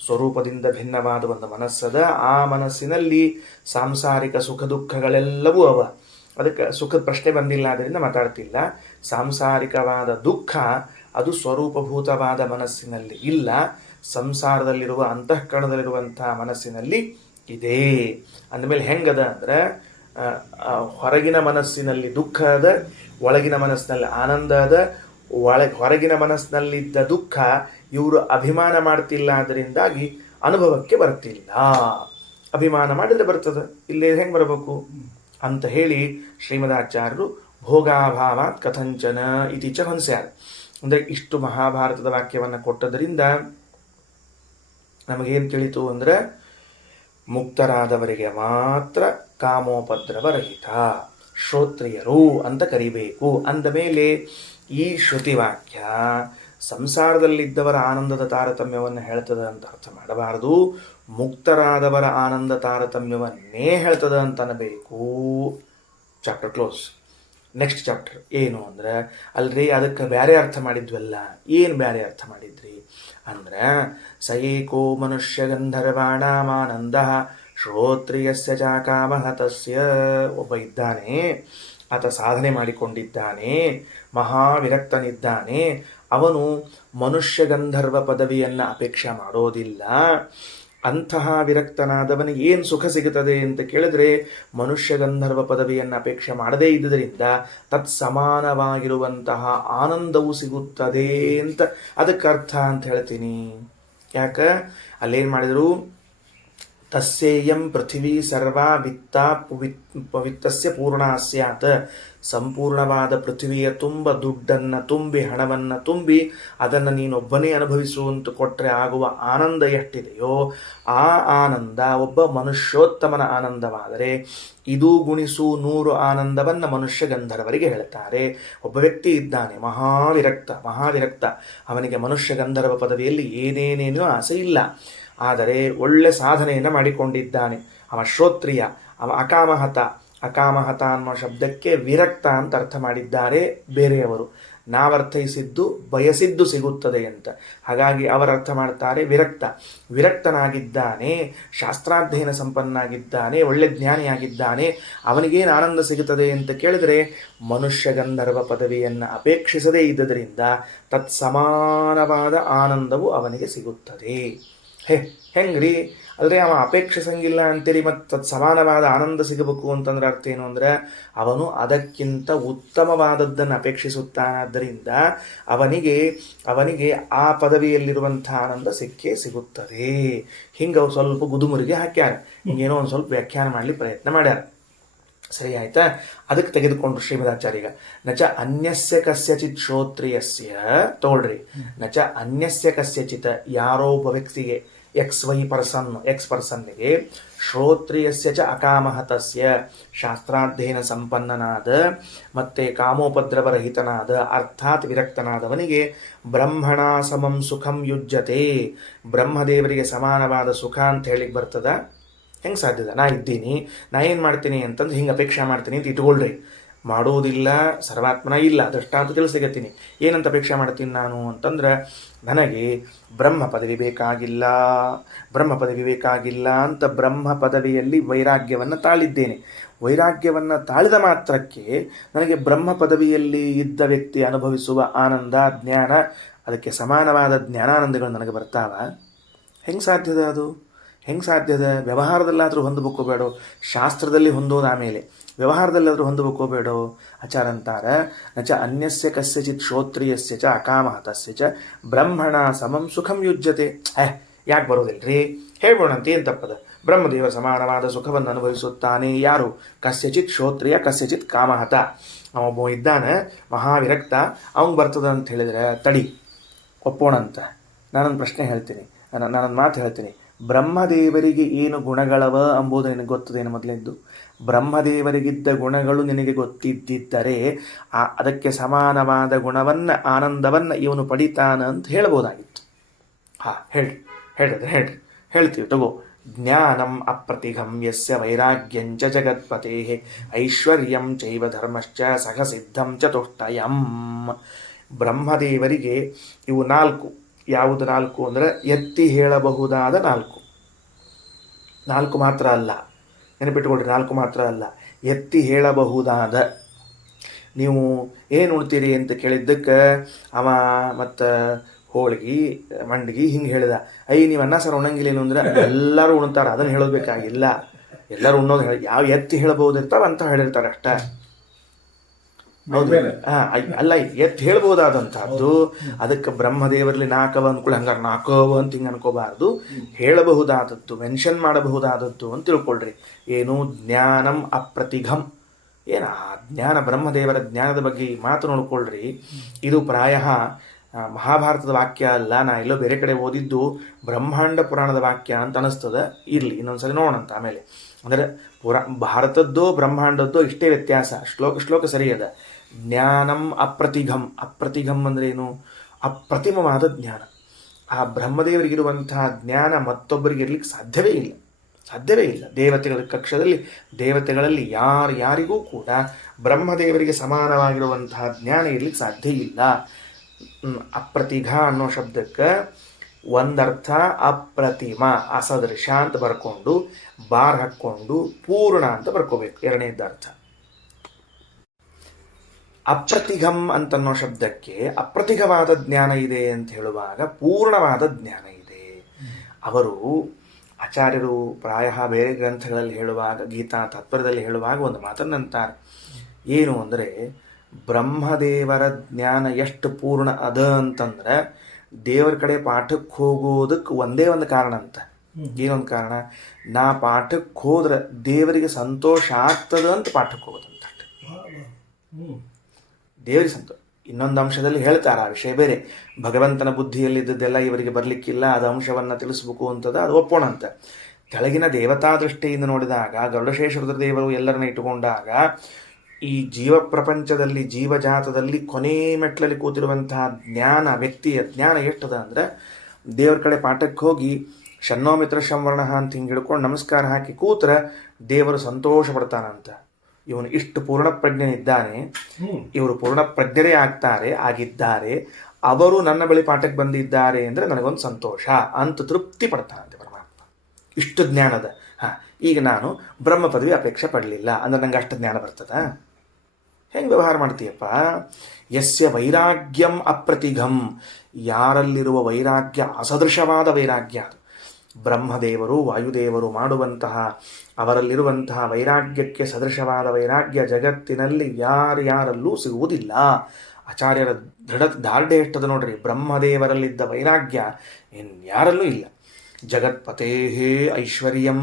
ಸ್ವರೂಪದಿಂದ ಭಿನ್ನವಾದ ಒಂದು ಮನಸ್ಸದ. ಆ ಮನಸ್ಸಿನಲ್ಲಿ ಸಾಂಸಾರಿಕ ಸುಖ ದುಃಖಗಳೆಲ್ಲವೂ ಅವ. ಅದಕ್ಕೆ ಸುಖದ ಪ್ರಶ್ನೆ ಬಂದಿಲ್ಲ, ಅದರಿಂದ ಮಾತಾಡ್ತಿಲ್ಲ. ಸಾಂಸಾರಿಕವಾದ ದುಃಖ ಅದು ಸ್ವರೂಪಭೂತವಾದ ಮನಸ್ಸಿನಲ್ಲಿ ಇಲ್ಲ, ಸಂಸಾರದಲ್ಲಿರುವ ಅಂತಃಕರಣದಲ್ಲಿರುವಂತಹ ಮನಸ್ಸಿನಲ್ಲಿ ಇದೆ. ಅಂದಮೇಲೆ ಹೆಂಗದ ಅಂದ್ರೆ, ಹೊರಗಿನ ಮನಸ್ಸಿನಲ್ಲಿ ದುಃಖ ಅದ, ಒಳಗಿನ ಮನಸ್ಸಿನಲ್ಲಿ ಆನಂದ ಅದ. ಹೊರಗಿನ ಮನಸ್ಸಿನಲ್ಲಿದ್ದ ದುಃಖ ಇವರು ಅಭಿಮಾನ ಮಾಡ್ತಿಲ್ಲ, ಅದರಿಂದಾಗಿ ಅನುಭವಕ್ಕೆ ಬರ್ತಿಲ್ಲ. ಅಭಿಮಾನ ಮಾಡಿದ್ರೆ ಬರ್ತದೆ, ಇಲ್ಲೇ ಹೆಂಗೆ ಬರಬೇಕು ಅಂತ ಹೇಳಿ ಶ್ರೀಮದಾಚಾರ್ಯರು ಭೋಗಾಭಾವ ಕಥಂಚನ ಇತಿಚ ಹೊಂಸ್ಯಾರ. ಅಂದರೆ ಇಷ್ಟು ಮಹಾಭಾರತದ ವಾಕ್ಯವನ್ನು ಕೊಟ್ಟದರಿಂದ ನಮಗೇನು ತಿಳಿತು ಅಂದರೆ, ಮುಕ್ತರಾದವರಿಗೆ ಮಾತ್ರ ಕಾಮೋಪದ್ರವರಹಿತ ಶ್ರೋತ್ರಿಯರು ಅಂತ ಕರಿಬೇಕು. ಅಂದ ಮೇಲೆ ಈ ಶ್ರುತಿವಾಕ್ಯ ಸಂಸಾರದಲ್ಲಿದ್ದವರ ಆನಂದದ ತಾರತಮ್ಯವನ್ನು ಹೇಳ್ತದೆ ಅಂತ ಅರ್ಥ ಮಾಡಬಾರದು. ಮುಕ್ತರಾದವರ ಆನಂದ ತಾರತಮ್ಯವನ್ನೇ ಹೇಳ್ತದೆ ಅಂತ ಅನ್ನಬೇಕು. Chapter close. ನೆಕ್ಸ್ಟ್ ಚಾಪ್ಟರ್ ಏನು ಅಂದರೆ, ಅಲ್ರಿ ಅದಕ್ಕೆ ಬೇರೆ ಅರ್ಥ ಮಾಡಿದ್ವಲ್ಲ. ಏನು ಬೇರೆ ಅರ್ಥ ಮಾಡಿದ್ರಿ ಅಂದ್ರೆ, ಸ ಏಕೋ ಮನುಷ್ಯ ಗಂಧರ್ವಾಣಾಮಾನಂದ ಶ್ರೋತ್ರಿಯಸ್ಯ ಚಾಕಾಮಹ ತಸ್ಯ. ಒಬ್ಬ ಇದ್ದಾನೆ, ಆತ ಸಾಧನೆ ಮಾಡಿಕೊಂಡಿದ್ದಾನೆ, ಮಹಾವಿರಕ್ತನಿದ್ದಾನೆ. ಅವನು ಮನುಷ್ಯ ಗಂಧರ್ವ ಪದವಿಯನ್ನು ಅಪೇಕ್ಷೆ ಮಾಡೋದಿಲ್ಲ. ಅಂತಹ ವಿರಕ್ತನಾದವನಿಗೆ ಏನು ಸುಖ ಸಿಗುತ್ತದೆ ಅಂತ ಕೇಳಿದ್ರೆ, ಮನುಷ್ಯ ಗಂಧರ್ವ ಪದವಿಯನ್ನು ಅಪೇಕ್ಷೆ ಮಾಡದೇ ಇದ್ದುದರಿಂದ ತತ್ಸಮಾನವಾಗಿರುವಂತಹ ಆನಂದವು ಸಿಗುತ್ತದೆ ಅಂತ ಅದಕ್ಕೆ ಅರ್ಥ ಅಂತ ಹೇಳ್ತೀನಿ. ಯಾಕ? ಅಲ್ಲೇನು ಮಾಡಿದರು? ತಸ್ಯೇಯಂ ಪೃಥಿವೀ ಸರ್ವಾ ವಿತ್ತಸ್ಯ ಪೂರ್ಣ ಸ್ಯಾತ್. ಸಂಪೂರ್ಣವಾದ ಪೃಥ್ವಿಯ ತುಂಬ ದುಡ್ಡನ್ನು ತುಂಬಿ, ಹಣವನ್ನು ತುಂಬಿ ಅದನ್ನು ನೀನೊಬ್ಬನೇ ಅನುಭವಿಸುವಂತ ಕೊಟ್ಟರೆ ಆಗುವ ಆನಂದ ಎಷ್ಟಿದೆಯೋ ಆ ಆನಂದ ಒಬ್ಬ ಮನುಷ್ಯೋತ್ತಮನ ಆನಂದವಾದರೆ ಇದು ಗುಣಿಸು 100 ಆನಂದವನ್ನು ಮನುಷ್ಯ ಗಂಧರ್ವರಿಗೆ ಹೇಳ್ತಾರೆ. ಒಬ್ಬ ವ್ಯಕ್ತಿ ಇದ್ದಾನೆ, ಮಹಾವಿರಕ್ತ. ಅವನಿಗೆ ಮನುಷ್ಯ ಗಂಧರ್ವ ಪದವಿಯಲ್ಲಿ ಏನೇನೇನೂ ಆಸೆ ಇಲ್ಲ, ಆದರೆ ಒಳ್ಳೆ ಸಾಧನೆಯನ್ನು ಮಾಡಿಕೊಂಡಿದ್ದಾನೆ. ಅವ ಶ್ರೋತ್ರಿಯ, ಅವ ಅಕಾಮಹತ ಅನ್ನೋ ಶಬ್ದಕ್ಕೆ ವಿರಕ್ತ ಅಂತ ಅರ್ಥ ಮಾಡಿದ್ದಾರೆ ಬೇರೆಯವರು. ನಾವರ್ಥೈಸಿದ್ದು ಬಯಸಿದ್ದು ಸಿಗುತ್ತದೆ ಅಂತ. ಹಾಗಾಗಿ ಅವರು ಅರ್ಥ ಮಾಡ್ತಾರೆ ವಿರಕ್ತನಾಗಿದ್ದಾನೆ, ಶಾಸ್ತ್ರಾಧ್ಯಯನ ಸಂಪನ್ನಾಗಿದ್ದಾನೆ, ಒಳ್ಳೆ ಜ್ಞಾನಿಯಾಗಿದ್ದಾನೆ. ಅವನಿಗೇನು ಆನಂದ ಸಿಗುತ್ತದೆ ಅಂತ ಕೇಳಿದರೆ, ಮನುಷ್ಯ ಗಂಧರ್ವ ಪದವಿಯನ್ನು ಅಪೇಕ್ಷಿಸದೇ ಇದ್ದದರಿಂದ ತತ್ಸಮಾನವಾದ ಆನಂದವು ಅವನಿಗೆ ಸಿಗುತ್ತದೆ. ಹೆಂಗ್ರಿ ಅಂದರೆ ಅವ ಅಪೇಕ್ಷಿಸಂಗಿಲ್ಲ ಅಂತೇಳಿ ಮತ್ತು ತತ್ ಸಮಾನವಾದ ಆನಂದ ಸಿಗಬೇಕು ಅಂತಂದ್ರೆ ಅರ್ಥ ಏನು ಅಂದ್ರೆ ಅವನು ಅದಕ್ಕಿಂತ ಉತ್ತಮವಾದದ್ದನ್ನು ಅಪೇಕ್ಷಿಸುತ್ತಾನಾದ್ದರಿಂದ ಅವನಿಗೆ ಅವನಿಗೆ ಆ ಪದವಿಯಲ್ಲಿರುವಂಥ ಆನಂದ ಸಿಕ್ಕೇ ಸಿಗುತ್ತದೆ. ಹಿಂಗೆ ಅವ್ರು ಸ್ವಲ್ಪ ಗುದುಮುರಿಗೆ ಹಾಕ್ಯಾರ, ಹಿಂಗೇನೋ ಒಂದು ಸ್ವಲ್ಪ ವ್ಯಾಖ್ಯಾನ ಮಾಡಲಿ ಪ್ರಯತ್ನ ಮಾಡ್ಯಾರ. ಸರಿ ಆಯ್ತಾ? ಅದಕ್ಕೆ ತೆಗೆದುಕೊಂಡ್ರು ಶ್ರೀಮದಾಚಾರ್ಯ. ನಚ ಅನ್ಯಸ್ಯ ಕಸ್ಯಚಿತ್ ಶ್ರೋತ್ರಿಯಸ್ಯ, ತಗೊಳ್ರಿ, ನಚ ಅನ್ಯಸ್ಯ ಕಸ್ಯಚಿತ್, ಯಾರೋ ಒಬ್ಬ ವ್ಯಕ್ತಿಗೆ ಎಕ್ಸ್ ಪರ್ಸನ್ನಿಗೆ, ಶ್ರೋತ್ರಿಯಸ್ಯ ಚ ಅಕಾಮಹತಸ್ಯ, ಶಾಸ್ತ್ರಾಧ್ಯಯನ ಸಂಪನ್ನನಾದ ಮತ್ತೆ ಕಾಮೋಪದ್ರವರಹಿತನಾದ ಅರ್ಥಾತ್ ವಿರಕ್ತನಾದವನಿಗೆ ಬ್ರಹ್ಮಣ ಸಮಂ ಸುಖಂ ಯುಜ್ಯತೆ, ಬ್ರಹ್ಮದೇವರಿಗೆ ಸಮಾನವಾದ ಸುಖ ಅಂತ ಹೇಳಿಕ್ ಬರ್ತದ? ಹೆಂಗೆ ಸಾಧ್ಯದ? ನಾ ಇದ್ದೀನಿ, ನಾ ಏನು ಮಾಡ್ತೀನಿ ಅಂತಂದು ಹಿಂಗೆ ಅಪೇಕ್ಷೆ ಮಾಡ್ತೀನಿ ಅಂತ ಇಟ್ಕೊಳ್ರಿ. ಮಾಡೋದಿಲ್ಲ, ಸರ್ವಾತ್ಮನ ಇಲ್ಲ, ದೃಷ್ಟಾಂತ ತಿಳಿಸಿಗತ್ತೀನಿ. ಏನಂತ ಅಪೇಕ್ಷೆ ಮಾಡ್ತೀನಿ ನಾನು ಅಂತಂದ್ರೆ, ನನಗೆ ಬ್ರಹ್ಮ ಪದವಿ ಬೇಕಾಗಿಲ್ಲ, ಬ್ರಹ್ಮ ಪದವಿ ಬೇಕಾಗಿಲ್ಲ ಅಂತ ಬ್ರಹ್ಮ ಪದವಿಯಲ್ಲಿ ವೈರಾಗ್ಯವನ್ನು ತಾಳಿದ್ದೇನೆ. ವೈರಾಗ್ಯವನ್ನು ತಾಳಿದ ಮಾತ್ರಕ್ಕೆ ನನಗೆ ಬ್ರಹ್ಮ ಪದವಿಯಲ್ಲಿ ಇದ್ದ ವ್ಯಕ್ತಿ ಅನುಭವಿಸುವ ಆನಂದ, ಜ್ಞಾನ, ಅದಕ್ಕೆ ಸಮಾನವಾದ ಜ್ಞಾನಾನಂದಗಳು ನನಗೆ ಬರ್ತಾವ? ಹೆಂಗೆ ಸಾಧ್ಯದ ಅದು? ಹೆಂಗೆ ಸಾಧ್ಯದ? ವ್ಯವಹಾರದಲ್ಲಾದರೂ ಹೊಂದಬೇಕು ಬೇಡೋ? ಶಾಸ್ತ್ರದಲ್ಲಿ ಹೊಂದೋದು ಆಮೇಲೆ, ವ್ಯವಹಾರದಲ್ಲಾದರೂ ಹೊಂದಬೇಕು ಬೇಡೋ? ಆಚಾರ ಅಂತಾರ, ನಚ ಅನ್ಯಸ್ಯ ಕಸ್ಯಚಿತ್ ಶ್ರೋತ್ರಿಯಸ್ಯ ಚ ಅಕಾಮಹತಸ್ಯ ಚ ಬ್ರಹ್ಮಣ ಸಮಂ ಸುಖಂ ಯುಜ್ಯತೆ. ಯಾಕೆ ಬರೋದಿಲ್ರಿ? ಹೇಳ್ಬೋಣಂತ ಏನು ತಪ್ಪದ? ಬ್ರಹ್ಮದೇವ ಸಮಾನವಾದ ಸುಖವನ್ನು ಅನುಭವಿಸುತ್ತಾನೆ ಯಾರು? ಕಸ್ಯಚಿತ್ ಶ್ರೋತ್ರಿಯ ಕಸ್ಯಚಿತ್ ಕಾಮಹತ. ಅವೊಬ್ಬ ಇದ್ದಾನೆ ಮಹಾವಿರಕ್ತ, ಅವನಿಗೆ ಬರ್ತದ ಅಂತ ಹೇಳಿದ್ರೆ ತಡಿ ಒಪ್ಪೋಣಂತ. ನಾನೊಂದು ಪ್ರಶ್ನೆ ಹೇಳ್ತೀನಿ, ನಾನೊಂದು ಮಾತು ಹೇಳ್ತೀನಿ. ಬ್ರಹ್ಮದೇವರಿಗೆ ಏನು ಗುಣಗಳವ ಎಂಬುದು ನಿನಗೆ ಗೊತ್ತದೇನು? ಮೊದಲಿದ್ದು ಬ್ರಹ್ಮದೇವರಿಗಿದ್ದ ಗುಣಗಳು ನಿನಗೆ ಗೊತ್ತಿದ್ದರೆ ಅದಕ್ಕೆ ಸಮಾನವಾದ ಗುಣವನ್ನು, ಆನಂದವನ್ನು ಇವನು ಪಡಿತಾನ ಅಂತ ಹೇಳ್ಬೋದಾಗಿತ್ತು. ಹೇಳ್ತೀವಿ ತಗೋ. ಜ್ಞಾನಂ ಅಪ್ರತಿಘಂ ಯಸ್ಯ ವೈರಾಗ್ಯಂಚ ಜಗತ್ಪತೆ ಐಶ್ವರ್ಯಂ ಚೈವ ಧರ್ಮಶ್ಚ ಸಹಸಿದ್ಧಂ ಚತುಷ್ಟಯಂ. ಬ್ರಹ್ಮದೇವರಿಗೆ ಇವು ನಾಲ್ಕು. ಯಾವುದು ನಾಲ್ಕು ಅಂದರೆ ಎತ್ತಿ ಹೇಳಬಹುದಾದ ನಾಲ್ಕು ಮಾತ್ರ ಅಲ್ಲ, ನೆನಪಿಟ್ಟುಕೊಳ್ರಿ, ನಾಲ್ಕು ಮಾತ್ರ ಅಲ್ಲ, ಎತ್ತಿ ಹೇಳಬಹುದಾದ. ನೀವು ಏನು ಉಣ್ತೀರಿ ಅಂತ ಕೇಳಿದ್ದಕ್ಕೆ ಅವ ಮತ್ತು ಹೋಳಿಗೆ ಮಂಡಿಗೆ ಹಿಂಗೆ ಹೇಳಿದ. ನೀವು ಅನ್ನ ಸಾರು ಉಣ್ಣಂಗಿಲ್ಲ ಅಂದರೆ ಎಲ್ಲರೂ ಉಣ್ತಾರೆ, ಅದನ್ನು ಹೇಳೋದಬೇಕಾಗಿಲ್ಲ. ಎಲ್ಲರೂ ಉಣ್ಣೋದು ಯಾವ ಎತ್ತಿ ಹೇಳಬಹುದಿರ್ತಾವ ಅಂತ ಹೇಳಿರ್ತಾರೆ ಅಷ್ಟೇ. ಹೌದು, ಅಲ್ಲ, ಎತ್ತು ಹೇಳ್ಬಹುದಾದಂತಹದ್ದು. ಅದಕ್ಕೆ ಬ್ರಹ್ಮದೇವರಲ್ಲಿ ನಾಲ್ಕವ ಅಂದ್ಕೊಳ್ಳಿ, ಹಂಗಾರೆ ನಾಲ್ಕವ ಅಂತ ಹಿಂಗೆ ಅನ್ಕೋಬಾರ್ದು. ಹೇಳಬಹುದಾದದ್ದು, ಮೆನ್ಷನ್ ಮಾಡಬಹುದಾದದ್ದು ಅಂತ ತಿಳ್ಕೊಳ್ರಿ. ಏನು? ಜ್ಞಾನಂ ಅಪ್ರತಿಘಂ. ಏನು ಆ ಜ್ಞಾನ? ಬ್ರಹ್ಮದೇವರ ಜ್ಞಾನದ ಬಗ್ಗೆ ಮಾತು ನೋಡ್ಕೊಳ್ರಿ. ಇದು ಪ್ರಾಯ ಮಹಾಭಾರತದ ವಾಕ್ಯ ಅಲ್ಲ, ನಾ ಎಲ್ಲೋ ಬೇರೆ ಕಡೆ ಓದಿದ್ದು ಬ್ರಹ್ಮಾಂಡ ಪುರಾಣದ ವಾಕ್ಯ ಅಂತ ಅನಿಸ್ತದೆ. ಇರಲಿ, ಇನ್ನೊಂದ್ಸರಿ ನೋಡೋಣಂತ ಆಮೇಲೆ. ಅಂದರೆ ಭಾರತದ್ದೋ ಬ್ರಹ್ಮಾಂಡದ್ದೋ ಇಷ್ಟೇ ವ್ಯತ್ಯಾಸ. ಶ್ಲೋಕ ಸರಿ ಅದ. ಜ್ಞಾನಂ ಅಪ್ರತಿಘಂ. ಅಪ್ರತಿಘಂ ಅಂದ್ರೆ ಏನು? ಅಪ್ರತಿಮವಾದ ಜ್ಞಾನ. ಆ ಬ್ರಹ್ಮದೇವರಿಗಿರುವಂತಹ ಜ್ಞಾನ ಮತ್ತೊಬ್ಬರಿಗೆ ಇರ್ಲಿಕ್ಕೆ ಸಾಧ್ಯವೇ ಇಲ್ಲ. ದೇವತೆಗಳ ಕಕ್ಷದಲ್ಲಿ, ದೇವತೆಗಳಲ್ಲಿ ಯಾರಿಗೂ ಕೂಡ ಬ್ರಹ್ಮದೇವರಿಗೆ ಸಮಾನವಾಗಿರುವಂತಹ ಜ್ಞಾನ ಇರ್ಲಿಕ್ಕೆ ಸಾಧ್ಯ ಇಲ್ಲ. ಅಪ್ರತಿಘ ಅನ್ನೋ ಶಬ್ದಕ್ಕೆ ಒಂದರ್ಥ ಅಪ್ರತಿಮ, ಅಸದೃಶ ಅಂತ ಬರ್ಕೊಂಡು ಬಾರ್ ಹಾಕ್ಕೊಂಡು ಪೂರ್ಣ ಅಂತ ಬರ್ಕೋಬೇಕು. ಎರಡನೇದ ಅರ್ಥ ಅಪ್ರತಿಘಂ ಅಂತನ್ನೋ ಶಬ್ದಕ್ಕೆ ಅಪ್ರತಿಘವಾದ ಜ್ಞಾನ ಇದೆ ಅಂತ ಹೇಳುವಾಗ ಪೂರ್ಣವಾದ ಜ್ಞಾನ ಇದೆ. ಅವರು ಆಚಾರ್ಯರು ಪ್ರಾಯ ಬೇರೆ ಗ್ರಂಥಗಳಲ್ಲಿ ಹೇಳುವಾಗ, ಗೀತಾ ತಾತ್ಪರ್ಯದಲ್ಲಿ ಹೇಳುವಾಗ ಒಂದು ಮಾತನ್ನಂತಾರೆ. ಏನು ಅಂದರೆ, ಬ್ರಹ್ಮದೇವರ ಜ್ಞಾನ ಎಷ್ಟು ಪೂರ್ಣ ಅದ ಅಂತಂದ್ರೆ ದೇವರ ಕಡೆ ಪಾಠಕ್ಕೆ ಹೋಗೋದಕ್ಕೆ ಒಂದೇ ಒಂದು ಕಾರಣ ಅಂತ. ಏನೊಂದು ಕಾರಣ? ನಾ ಪಾಠಕ್ಕೆ ಹೋದ್ರೆ ದೇವರಿಗೆ ಸಂತೋಷ ಆಗ್ತದ ಅಂತ ಪಾಠಕ್ಕೆ ಹೋಗೋದಂತ. ದೇವರಿಗೆ ಸಂತೋಷ. ಇನ್ನೊಂದು ಅಂಶದಲ್ಲಿ ಹೇಳ್ತಾರ, ಆ ವಿಷಯ ಬೇರೆ. ಭಗವಂತನ ಬುದ್ಧಿಯಲ್ಲಿದ್ದದ್ದೆಲ್ಲ ಇವರಿಗೆ ಬರಲಿಕ್ಕಿಲ್ಲ, ಅದು ಅಂಶವನ್ನು ತಿಳಿಸ್ಬೇಕು ಅಂತದ, ಅದು ಒಪ್ಪೋಣ ಅಂತ. ಕೆಳಗಿನ ದೇವತಾ ದೃಷ್ಟಿಯಿಂದ ನೋಡಿದಾಗ, ಗರುಡಶೇಷ ರುದ್ರದೇವರು ಎಲ್ಲರನ್ನ ಇಟ್ಟುಕೊಂಡಾಗ, ಈ ಜೀವ ಪ್ರಪಂಚದಲ್ಲಿ, ಜೀವಜಾತದಲ್ಲಿ ಕೊನೆ ಮೆಟ್ಲಲ್ಲಿ ಕೂತಿರುವಂತಹ ಜ್ಞಾನ, ವ್ಯಕ್ತಿಯ ಜ್ಞಾನ ಎಷ್ಟದ ಅಂದರೆ, ದೇವ್ರ ಕಡೆ ಪಾಠಕ್ಕೆ ಹೋಗಿ ಷಣ್ಣೋಮಿತ್ರ ಸಂವರ್ಣ ಅಂತ ಹಿಂಗೆ ಹಿಡ್ಕೊಂಡು ನಮಸ್ಕಾರ ಹಾಕಿ ಕೂತ್ರೆ ದೇವರು ಸಂತೋಷ ಪಡ್ತಾನಂತ. ಇವನು ಇಷ್ಟು ಪೂರ್ಣ ಪ್ರಜ್ಞನಿದ್ದಾನೆ, ಇವರು ಪೂರ್ಣ ಪ್ರಜ್ಞರೇ ಆಗಿದ್ದಾರೆ, ಅವರು ನನ್ನ ಬಳಿ ಪಾಠಕ್ಕೆ ಬಂದಿದ್ದಾರೆ ಅಂದರೆ ನನಗೊಂದು ಸಂತೋಷ ಅಂತ ತೃಪ್ತಿ ಪಡ್ತಾನಂತೆ ಪರಮಾತ್ಮ. ಇಷ್ಟು ಜ್ಞಾನದ. ಈಗ ನಾನು ಬ್ರಹ್ಮ ಪದವಿ ಅಪೇಕ್ಷೆ ಪಡಲಿಲ್ಲ ಅಂದ್ರೆ ನಂಗೆ ಅಷ್ಟು ಜ್ಞಾನ ಬರ್ತದ? ಹೆಂಗೆ ವ್ಯವಹಾರ ಮಾಡ್ತೀಯಪ್ಪ? ಯಸ್ಯ ವೈರಾಗ್ಯಂ ಅಪ್ರತಿಘಂ. ಯಾರಲ್ಲಿರುವ ವೈರಾಗ್ಯ ಅಸದೃಶವಾದ ವೈರಾಗ್ಯ ಅದು. ಬ್ರಹ್ಮದೇವರು ವಾಯುದೇವರು ಮಾಡುವಂತಹ ಅವರಲ್ಲಿರುವಂತಹ ವೈರಾಗ್ಯಕ್ಕೆ ಸದೃಶವಾದ ವೈರಾಗ್ಯ ಜಗತ್ತಿನಲ್ಲಿ ಯಾರ್ಯಾರಲ್ಲೂ ಸಿಗುವುದಿಲ್ಲ. ಆಚಾರ್ಯರ ದಾರ್ಢ್ಯ ಎಷ್ಟದ ನೋಡ್ರಿ, ಬ್ರಹ್ಮದೇವರಲ್ಲಿದ್ದ ವೈರಾಗ್ಯ ಯಾರಲ್ಲೂ ಇಲ್ಲ. ಜಗತ್ಪತೇಹೇ ಐಶ್ವರ್ಯಂ,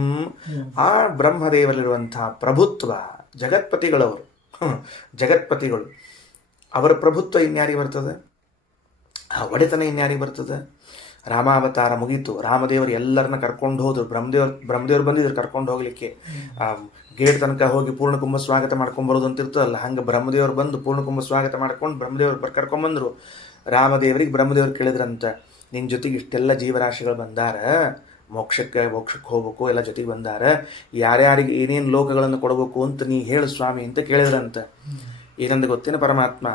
ಆ ಬ್ರಹ್ಮದೇವರಲ್ಲಿರುವಂತಹ ಪ್ರಭುತ್ವ, ಜಗತ್ಪತಿಗಳವರು, ಜಗತ್ಪತಿಗಳು, ಅವರ ಪ್ರಭುತ್ವ ಇನ್ಯಾರಿಗೆ ಬರ್ತದೆ? ಆ ಒಡೆತನ ಇನ್ಯಾರಿಗೆ ಬರ್ತದೆ? ರಾಮಾವತಾರ ಮುಗೀತು, ರಾಮದೇವರು ಎಲ್ಲರನ್ನ ಕರ್ಕೊಂಡು ಹೋದ್ರು, ಬ್ರಹ್ಮದೇವರು ಬಂದಿದ್ರು ಕರ್ಕೊಂಡು ಹೋಗ್ಲಿಕ್ಕೆ. ಗೇಟ್ ತನಕ ಹೋಗಿ ಪೂರ್ಣಕುಂಭ ಸ್ವಾಗತ ಮಾಡ್ಕೊಂಬರೋದು ಅಂತ ಇರ್ತದಲ್ಲ, ಹಂಗೆ ಬ್ರಹ್ಮದೇವರು ಬಂದು ಪೂರ್ಣಕುಂಭ ಸ್ವಾಗತ ಮಾಡ್ಕೊಂಡು ಬ್ರಹ್ಮದೇವರು ಕರ್ಕೊಂಬಂದ್ರು. ರಾಮದೇವರಿಗೆ ಬ್ರಹ್ಮದೇವರು ಕೇಳಿದ್ರಂತ, ನಿನ್ನ ಜೊತೆಗೆ ಇಷ್ಟೆಲ್ಲ ಜೀವರಾಶಿಗಳು ಬಂದಾರ, ಮೋಕ್ಷಕ್ಕೆ ಹೋಗ್ಬೇಕು, ಎಲ್ಲ ಜೊತೆಗೆ ಬಂದಾರ, ಯಾರ್ಯಾರಿಗೆ ಏನೇನು ಲೋಕಗಳನ್ನು ಕೊಡಬೇಕು ಅಂತ ನೀ ಹೇಳು ಸ್ವಾಮಿ ಅಂತ ಕೇಳಿದ್ರಂತ. ಏನಂದ ಗೊತ್ತೇನು ಪರಮಾತ್ಮ?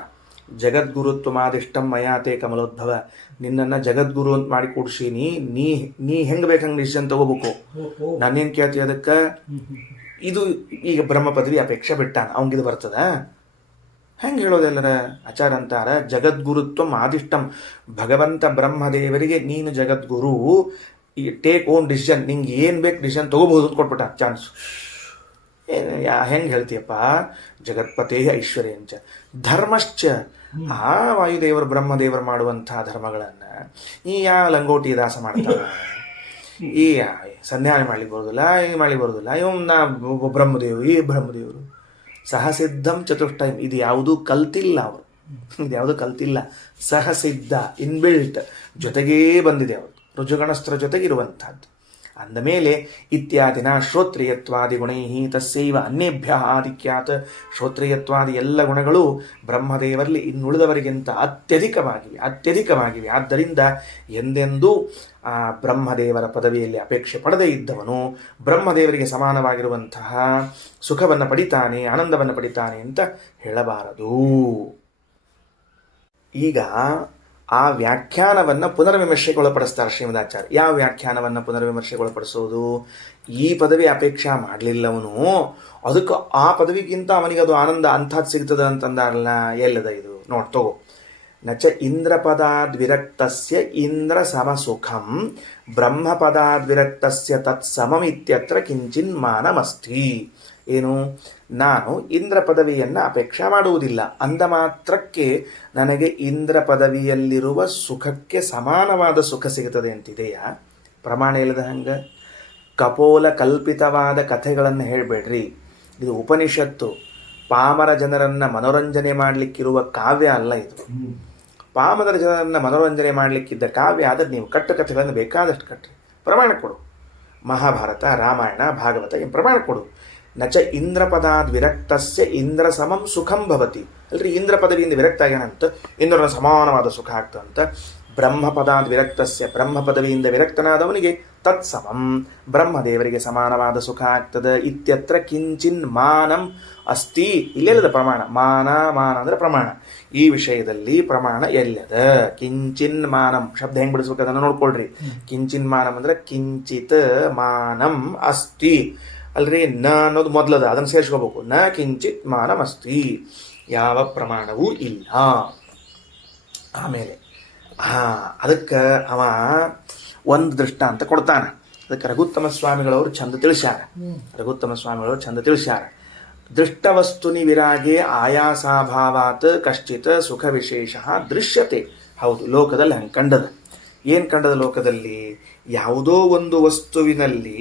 ಜಗದ್ಗುರುತ್ವಮಾದಿಷ್ಟಂ ಮಯಾತೆ ಕಮಲೋದ್ಭವ, ನಿನ್ನನ್ನು ಜಗದ್ಗುರು ಅಂತ ಮಾಡಿ ಕೂಡ್ಸೀನಿ, ನೀ ಹೆಂಗೆ ಬೇಕಂಗೆ ಡಿಸಿಷನ್ ತಗೋಬೇಕು, ನಾನೇನು ಕೇಳ್ತೀವಿ ಅದಕ್ಕೆ? ಇದು ಈಗ ಬ್ರಹ್ಮ ಪದವಿ ಅಪೇಕ್ಷೆ ಬಿಟ್ಟಾನ, ಅವಂಗಿದು ಬರ್ತದ? ಹೆಂಗೆ ಹೇಳೋದೆಲ್ಲರ? ಆಚಾರ ಅಂತಾರ, ಜಗದ್ಗುರುತ್ವಂ ಆದಿಷ್ಟಂ, ಭಗವಂತ ಬ್ರಹ್ಮದೇವರಿಗೆ ನೀನು ಜಗದ್ಗುರು, ಈ ಟೇಕ್ ಓನ್ ಡಿಸಿಷನ್, ನಿಂಗೆ ಏನು ಬೇಕು ಡಿಸಿಷನ್ ತಗೋಬಹುದು ಅಂತ ಕೊಟ್ಬಿಟ್ಟ ಚಾನ್ಸ್. ಹೆಂಗೆ ಹೇಳ್ತೀಯಪ್ಪ? ಜಗತ್ಪತೇ ಐಶ್ವರ್ಯಂಚ ಧರ್ಮಶ್ಚ, ಆ ವಾಯುದೇವರು ಬ್ರಹ್ಮದೇವರು ಮಾಡುವಂತಹ ಧರ್ಮಗಳನ್ನು ಈ ಲಂಗೋಟಿ ದಾಸ ಮಾಡ್ತಾರ, ಈ ಸಂಧ್ಯಾನೆ ಮಾಡ್ಲಿಕ್ಕೆ ಬರೋದಿಲ್ಲ, ಈ ಮಾಡ್ಲಿಕ್ಕೆ ಬರೋದಿಲ್ಲ, ನಾ ಬ್ರಹ್ಮದೇವರು ಸಹಸಿದ್ಧಂ ಚತುಷ್ಟಯಂ, ಇದು ಯಾವುದೂ ಕಲ್ತಿಲ್ಲ ಅವರು, ಇದು ಯಾವುದೂ ಕಲ್ತಿಲ್ಲ, ಸಹಸಿದ್ಧ ಇನ್ಬಿಲ್ಟ್ ಜೊತೆಗೇ ಬಂದಿದೆ ಅವರು, ರುಜುಗಣಸ್ತ್ರ ಜೊತೆಗಿರುವಂಥದ್ದು. ಅಂದಮೇಲೆ ಇತ್ಯಾದಿನ ಶ್ರೋತ್ರಿಯತ್ವಾದಿ ಗುಣೈ ತಸ್ಸೈವ ಅನ್ಯೇಭ್ಯ ಆಧಿಕ್ಯಾತ್, ಶ್ರೋತ್ರಿಯತ್ವಾದಿ ಎಲ್ಲ ಗುಣಗಳು ಬ್ರಹ್ಮದೇವರಲ್ಲಿ ಇನ್ನುಳಿದವರಿಗಿಂತ ಅತ್ಯಧಿಕವಾಗಿವೆ. ಆದ್ದರಿಂದ ಎಂದೆಂದೂ ಆ ಬ್ರಹ್ಮದೇವರ ಪದವಿಯಲ್ಲಿ ಅಪೇಕ್ಷೆ ಪಡದೇ ಇದ್ದವನು ಬ್ರಹ್ಮದೇವರಿಗೆ ಸಮಾನವಾಗಿರುವಂತಹ ಸುಖವನ್ನು ಪಡಿತಾನೆ, ಆನಂದವನ್ನು ಪಡಿತಾನೆ ಅಂತ ಹೇಳಬಾರದು. ಈಗ ಆ ವ್ಯಾಖ್ಯಾನವನ್ನು ಪುನರ್ವಿಮರ್ಶೆಗೊಳಪಡಿಸ್ತಾರೆ ಶ್ರೀಮದಾಚಾರ್ಯ. ಯಾವ ವ್ಯಾಖ್ಯಾನವನ್ನು ಪುನರ್ವಿಮರ್ಶೆಗೊಳಪಡಿಸೋದು? ಈ ಪದವಿ ಅಪೇಕ್ಷಾ ಮಾಡಲಿಲ್ಲವನು, ಅದಕ್ಕೆ ಆ ಪದವಿಗಿಂತ ಅವನಿಗೆ ಅದು ಆನಂದ ಅಂಥದ್ದು ಸಿಗ್ತದೆ ಅಂತಂದಾರಲ್ಲ, ಎಲ್ಲದ ಇದು? ನೋಡಿ ತಗೋ. ನಚ ಇಂದ್ರಪದಾದ್ವಿರಕ್ತಸ್ಯ ಇಂದ್ರ ಸಮಸುಖಂ ಬ್ರಹ್ಮಪದಾದ್ವಿರಕ್ತಸ್ಯ ತತ್ಸಮಮಿತ್ಯತ್ರ ಕಿಂಚಿನ್ಮಾನಮಸ್ತಿ. ಏನು? ನಾನು ಇಂದ್ರ ಪದವಿಯನ್ನು ಅಪೇಕ್ಷಾ ಮಾಡುವುದಿಲ್ಲ ಅಂದ ಮಾತ್ರಕ್ಕೆ ನನಗೆ ಇಂದ್ರ ಪದವಿಯಲ್ಲಿರುವ ಸುಖಕ್ಕೆ ಸಮಾನವಾದ ಸುಖ ಸಿಗುತ್ತದೆ ಅಂತಿದೆಯಾ? ಪ್ರಮಾಣ ಇಲ್ಲದ ಹಂಗೆ ಕಪೋಲ ಕಲ್ಪಿತವಾದ ಕಥೆಗಳನ್ನು ಹೇಳಬೇಡ್ರಿ. ಇದು ಉಪನಿಷತ್ತು, ಪಾಮರ ಜನರನ್ನು ಮನೋರಂಜನೆ ಮಾಡಲಿಕ್ಕಿರುವ ಕಾವ್ಯ ಅಲ್ಲ ಇದು. ಪಾಮರ ಜನರನ್ನು ಮನೋರಂಜನೆ ಮಾಡಲಿಕ್ಕಿದ್ದ ಕಾವ್ಯ ಆದರೆ ನೀವು ಕಥೆಗಳನ್ನು ಬೇಕಾದಷ್ಟು ಕಟ್ಟ್ರಿ, ಪ್ರಮಾಣ ಕೊಡು. ಮಹಾಭಾರತ, ರಾಮಾಯಣ, ಭಾಗವತ ಪ್ರಮಾಣ ಕೊಡು. ನಚ ಇಂದ್ರ ಪದಾದ್ ವಿರಕ್ತಸ್ಯ ಇಂದ್ರ ಸಮಂ ಸುಖಂ ಭವತಿ. ಅಲ್ರಿ, ಇಂದ್ರ ಪದವಿಯಿಂದ ವಿರಕ್ತ ಆಗ್ಯಾನಂತ ಇಂದ್ರನ ಸಮಾನವಾದ ಸುಖ ಆಗ್ತದಂತ. ಬ್ರಹ್ಮ ಪದಾದ್ ವಿರಕ್ತಸ್ಯ, ಬ್ರಹ್ಮ ಪದವಿಯಿಂದ ವಿರಕ್ತನಾದವನಿಗೆ ತತ್ಸಮಂ, ಬ್ರಹ್ಮದೇವರಿಗೆ ಸಮಾನವಾದ ಸುಖ ಆಗ್ತದೆ. ಇತ್ಯತ್ರ ಕಿಂಚಿನ್ ಮಾನಂ ಅಸ್ತಿ. ಇಲ್ಲೆಲ್ಲದ ಪ್ರಮಾಣ? ಮಾನ ಅಂದರೆ ಪ್ರಮಾಣ. ಈ ವಿಷಯದಲ್ಲಿ ಪ್ರಮಾಣ ಎಲ್ಲದ? ಕಿಂಚಿನ್ ಮಾನಂ ಶಬ್ದ ಹೆಂಗೆ ಬಿಡಿಸ್ಬೇಕು ಅದನ್ನು ನೋಡ್ಕೊಳ್ರಿ. ಕಿಂಚಿನ್ ಮಾನಂ ಅಂದ್ರೆ ಕಿಂಚಿತ್ ಮಾನಂ ಅಸ್ತಿ ಅಲ್ರಿ. ನ ಅನ್ನೋದು ಮೊದಲದ, ಅದನ್ನು ಸೇರಿಸ್ಕೋಬೇಕು. ನ ಕಿಂಚಿತ್ ಮಾನಮಸ್ತಿ, ಯಾವ ಪ್ರಮಾಣವೂ ಇಲ್ಲ. ಆಮೇಲೆ ಅದಕ್ಕೆ ಅವ ಒಂದು ದೃಷ್ಟಾಂತ ಕೊಡ್ತಾನೆ. ಅದಕ್ಕೆ ರಘುತ್ತಮ ಸ್ವಾಮಿಗಳವರು ಚಂದ ತಿಳಿಸ್ಯಾರ. ದೃಷ್ಟವಸ್ತುನಿ ವಿರಾಗೆ ಆಯಾಸಾಭಾವಾತ್ ಕಶ್ಚಿತ್ ಸುಖ ವಿಶೇಷ ದೃಶ್ಯತೆ. ಹೌದು, ಲೋಕದಲ್ಲಿ ಹಂಗೆ ಕಂಡದ. ಏನು ಕಂಡದ? ಲೋಕದಲ್ಲಿ ಯಾವುದೋ ಒಂದು ವಸ್ತುವಿನಲ್ಲಿ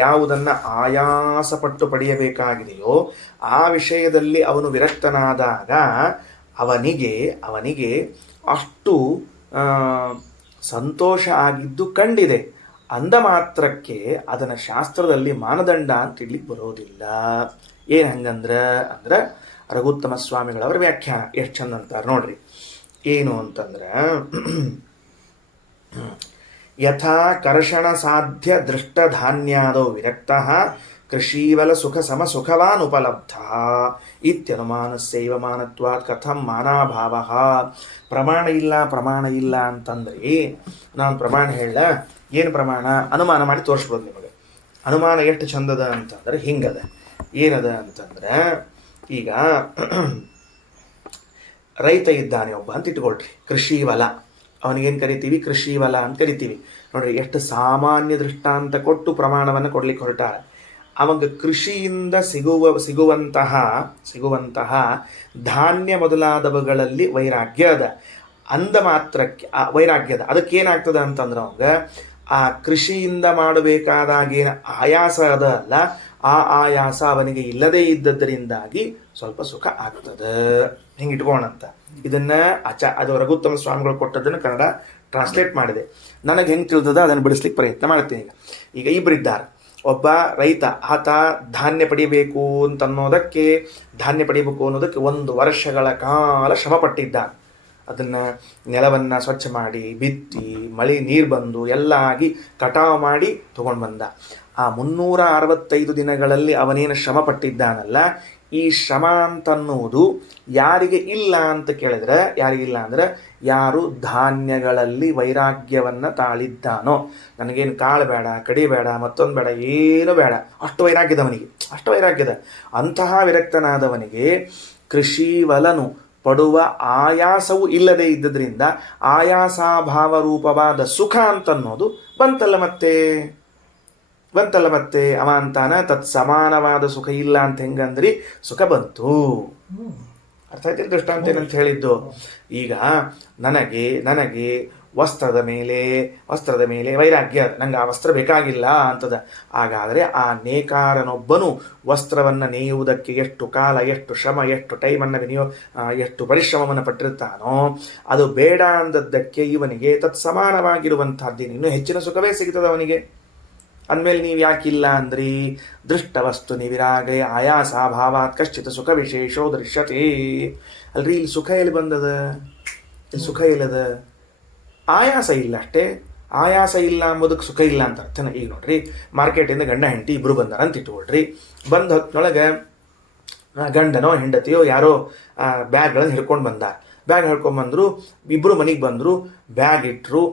ಯಾವುದನ್ನು ಆಯಾಸಪಟ್ಟು ಪಡೆಯಬೇಕಾಗಿದೆಯೋ ಆ ವಿಷಯದಲ್ಲಿ ಅವನು ವಿರಕ್ತನಾದಾಗ ಅವನಿಗೆ ಅಷ್ಟು ಸಂತೋಷ ಆಗಿದ್ದು ಕಂಡಿದೆ ಅಂದ ಮಾತ್ರಕ್ಕೆ ಅದನ್ನು ಶಾಸ್ತ್ರದಲ್ಲಿ ಮಾನದಂಡ ಅಂತ ಇಡ್ಲಿಕ್ಕೆ ಬರೋದಿಲ್ಲ. ಏನು ಹಂಗಂದ್ರೆ ರಘುತ್ತಮ ಸ್ವಾಮಿಗಳವರ ವ್ಯಾಖ್ಯಾನ ಎಷ್ಟು ಚಂದ ಅಂತಾರೆ ನೋಡ್ರಿ. ಏನು ಅಂತಂದ್ರೆ, ಯಥಾ ಕರ್ಷಣ ಸಾಧ್ಯ ದೃಷ್ಟಧಾನ್ಯಾದೋ ವಿರಕ್ತಃ ಕೃಷೀವಲ ಸುಖ ಸಮ ಸುಖವಾನ್ ಉಪಲಬ್ಧ ಇತ್ಯನುಮಾನಸ್ಯೈವ ಮಾನತ್ವಾತ್ ಕಥಂ ಮಾನಾಭಾವ. ಪ್ರಮಾಣ ಇಲ್ಲ ಅಂತಂದ್ರೆ ನಾನು ಪ್ರಮಾಣ ಹೇಳ. ಏನು ಪ್ರಮಾಣ? ಅನುಮಾನ ಮಾಡಿ ತೋರಿಸ್ಬೋದು ನಿಮಗೆ. ಅನುಮಾನ ಎಷ್ಟು ಚಂದದ ಅಂತಂದ್ರೆ ಹಿಂಗದ. ಏನದ ಅಂತಂದ್ರೆ, ಈಗ ರೈತ ಇದ್ದಾನೆ ಒಬ್ಬ ಅಂತ ಇಟ್ಕೊಳ್ರಿ, ಕೃಷಿ ಹೊಲ. ಅವನಿಗೇನು ಕರಿತೀವಿ? ಕೃಷಿವಲ ಅಂತ ಕರಿತೀವಿ. ನೋಡ್ರಿ ಎಷ್ಟು ಸಾಮಾನ್ಯ ದೃಷ್ಟಾಂತ ಕೊಟ್ಟು ಪ್ರಮಾಣವನ್ನು ಕೊಡ್ಲಿಕ್ಕೆ ಹೊರಟಾರೆ. ಅವಾಗ ಕೃಷಿಯಿಂದ ಸಿಗುವಂತಹ ಧಾನ್ಯ ಮೊದಲಾದವುಗಳಲ್ಲಿ ವೈರಾಗ್ಯ ಅದ. ಅಂದ ಮಾತ್ರಕ್ಕೆ ಆ ವೈರಾಗ್ಯದ ಅದಕ್ಕೇನಾಗ್ತದ ಅಂತಂದ್ರೆ ಅವಾಗ ಆ ಕೃಷಿಯಿಂದ ಮಾಡಬೇಕಾದಾಗೇನು ಆಯಾಸ ಅದ ಅಲ್ಲ, ಆ ಆಯಾಸ ಅವನಿಗೆ ಇಲ್ಲದೇ ಇದ್ದದ್ದರಿಂದಾಗಿ ಸ್ವಲ್ಪ ಸುಖ ಆಗ್ತದೆ. ಹಿಂಗೆ ಇಟ್ಕೋಣಂತ. ಇದನ್ನ ಅದು ರಘುತ್ತಮ ಸ್ವಾಮಿಗಳು ಕೊಟ್ಟದ್ದನ್ನು ಕನ್ನಡ ಟ್ರಾನ್ಸ್ಲೇಟ್ ಮಾಡಿದೆ. ನನಗೆ ಹೆಂಗೆ ತಿಳಿದದ ಅದನ್ನು ಬಿಡಿಸ್ಲಿಕ್ಕೆ ಪ್ರಯತ್ನ ಮಾಡ್ತೀನಿ. ಈಗ ಇಬ್ಬರಿದ್ದಾರೆ. ಒಬ್ಬ ರೈತ, ಆತ ಧಾನ್ಯ ಪಡಿಬೇಕು ಅನ್ನೋದಕ್ಕೆ 1 ವರ್ಷಗಳ ಕಾಲ ಶ್ರಮ ಪಟ್ಟಿದ್ದಾನೆ. ಅದನ್ನು ನೆಲವನ್ನು ಸ್ವಚ್ಛ ಮಾಡಿ, ಬಿತ್ತಿ, ಮಳೆ ನೀರು ಬಂದು ಎಲ್ಲ ಆಗಿ ಕಟಾವು ಮಾಡಿ ತಗೊಂಡು ಬಂದ. ಆ 365 ದಿನಗಳಲ್ಲಿ ಅವನೇನು ಶ್ರಮ ಪಟ್ಟಿದ್ದಾನಲ್ಲ, ಈ ಶ್ರಮ ಅಂತನ್ನುವುದು ಯಾರಿಗೆ ಇಲ್ಲ ಅಂತ ಕೇಳಿದ್ರೆ, ಯಾರಿಗಿಲ್ಲ ಅಂದರೆ ಯಾರು ಧಾನ್ಯಗಳಲ್ಲಿ ವೈರಾಗ್ಯವನ್ನು ತಾಳಿದ್ದಾನೋ. ನನಗೇನು ಕಾಳು ಬೇಡ, ಕಡಿ ಬೇಡ, ಮತ್ತೊಂದು ಬೇಡ, ಏನು ಬೇಡ, ಅಷ್ಟು ವೈರಾಗ್ಯದ ಅಂತಹ ವಿರಕ್ತನಾದವನಿಗೆ ಕೃಷಿವಲನು ಪಡುವ ಆಯಾಸವು ಇಲ್ಲದೆ ಇದ್ದದ್ರಿಂದ ಆಯಾಸಾಭಾವ ರೂಪವಾದ ಸುಖ ಅಂತನ್ನೋದು ಬಂತಲ್ಲ ಮತ್ತೆ ಅವ ಅಂತಾನ ತತ್ ಸಮಾನವಾದ ಸುಖ ಇಲ್ಲ ಅಂತ ಹೆಂಗಂದ್ರಿ ಸುಖ ಬಂತು. ಅರ್ಥ ಆಯ್ತು ದೃಷ್ಟಾಂತ ಏನಂತ ಹೇಳಿದ್ದು? ಈಗ ನನಗೆ ವಸ್ತ್ರದ ಮೇಲೆ ವೈರಾಗ್ಯ, ನಂಗೆ ಆ ವಸ್ತ್ರ ಬೇಕಾಗಿಲ್ಲ ಅಂತದ. ಹಾಗಾದರೆ ಆ ನೇಕಾರನೊಬ್ಬನು ವಸ್ತ್ರವನ್ನು ನೇಯುವುದಕ್ಕೆ ಎಷ್ಟು ಕಾಲ, ಎಷ್ಟು ಶ್ರಮ, ಎಷ್ಟು ಟೈಮನ್ನು ಎಷ್ಟು ಪರಿಶ್ರಮವನ್ನು ಪಟ್ಟಿರ್ತಾನೋ, ಅದು ಬೇಡ ಅಂದದ್ದಕ್ಕೆ ಇವನಿಗೆ ತತ್ ಸಮಾನವಾಗಿರುವಂತಹದ್ದು ಇನ್ನೂ ಹೆಚ್ಚಿನ ಸುಖವೇ ಸಿಗ್ತದೆ ಅವನಿಗೆ. ಅಂದಮೇಲೆ ನೀವು ಯಾಕಿಲ್ಲ ಅಂದ್ರಿ? ದೃಷ್ಟವಸ್ತು ನಿವಿರಾಗೆ ಆಯಾಸಾಭಾವಾತ್ ಕಶ್ಚಿತ ಸುಖ ವಿಶೇಷೋ ದೃಶ್ಯತೆ. ಅಲ್ರಿ, ಇಲ್ಲಿ ಸುಖ ಎಲ್ಲಿ ಬಂದದ? ಇಲ್ಲಿ ಸುಖ ಇಲ್ಲದ, ಆಯಾಸ ಇಲ್ಲ ಅಷ್ಟೇ. ಆಯಾಸ ಇಲ್ಲ ಅಂಬೋದಕ್ಕೆ ಸುಖ ಇಲ್ಲ ಅಂತ ಅರ್ಥನ. ಈಗ ನೋಡ್ರಿ, ಮಾರ್ಕೆಟಿಂದ ಗಂಡ ಹೆಂಡತಿ ಇಬ್ರು ಬಂದಾರ ಅಂತ ಇಟ್ಕೊಳ್ರಿ. ಬಂದ ಹೊತ್ತಿನೊಳಗೆ ಗಂಡನೋ ಹೆಂಡತಿಯೋ ಯಾರೋ ಬ್ಯಾಗ್ಗಳನ್ನು ಹಿಡ್ಕೊಂಡು ಬಂದರು. ಇಬ್ರು ಮನೆಗೆ ಬಂದರು, ಬ್ಯಾಗ್ ಇಟ್ಟರು.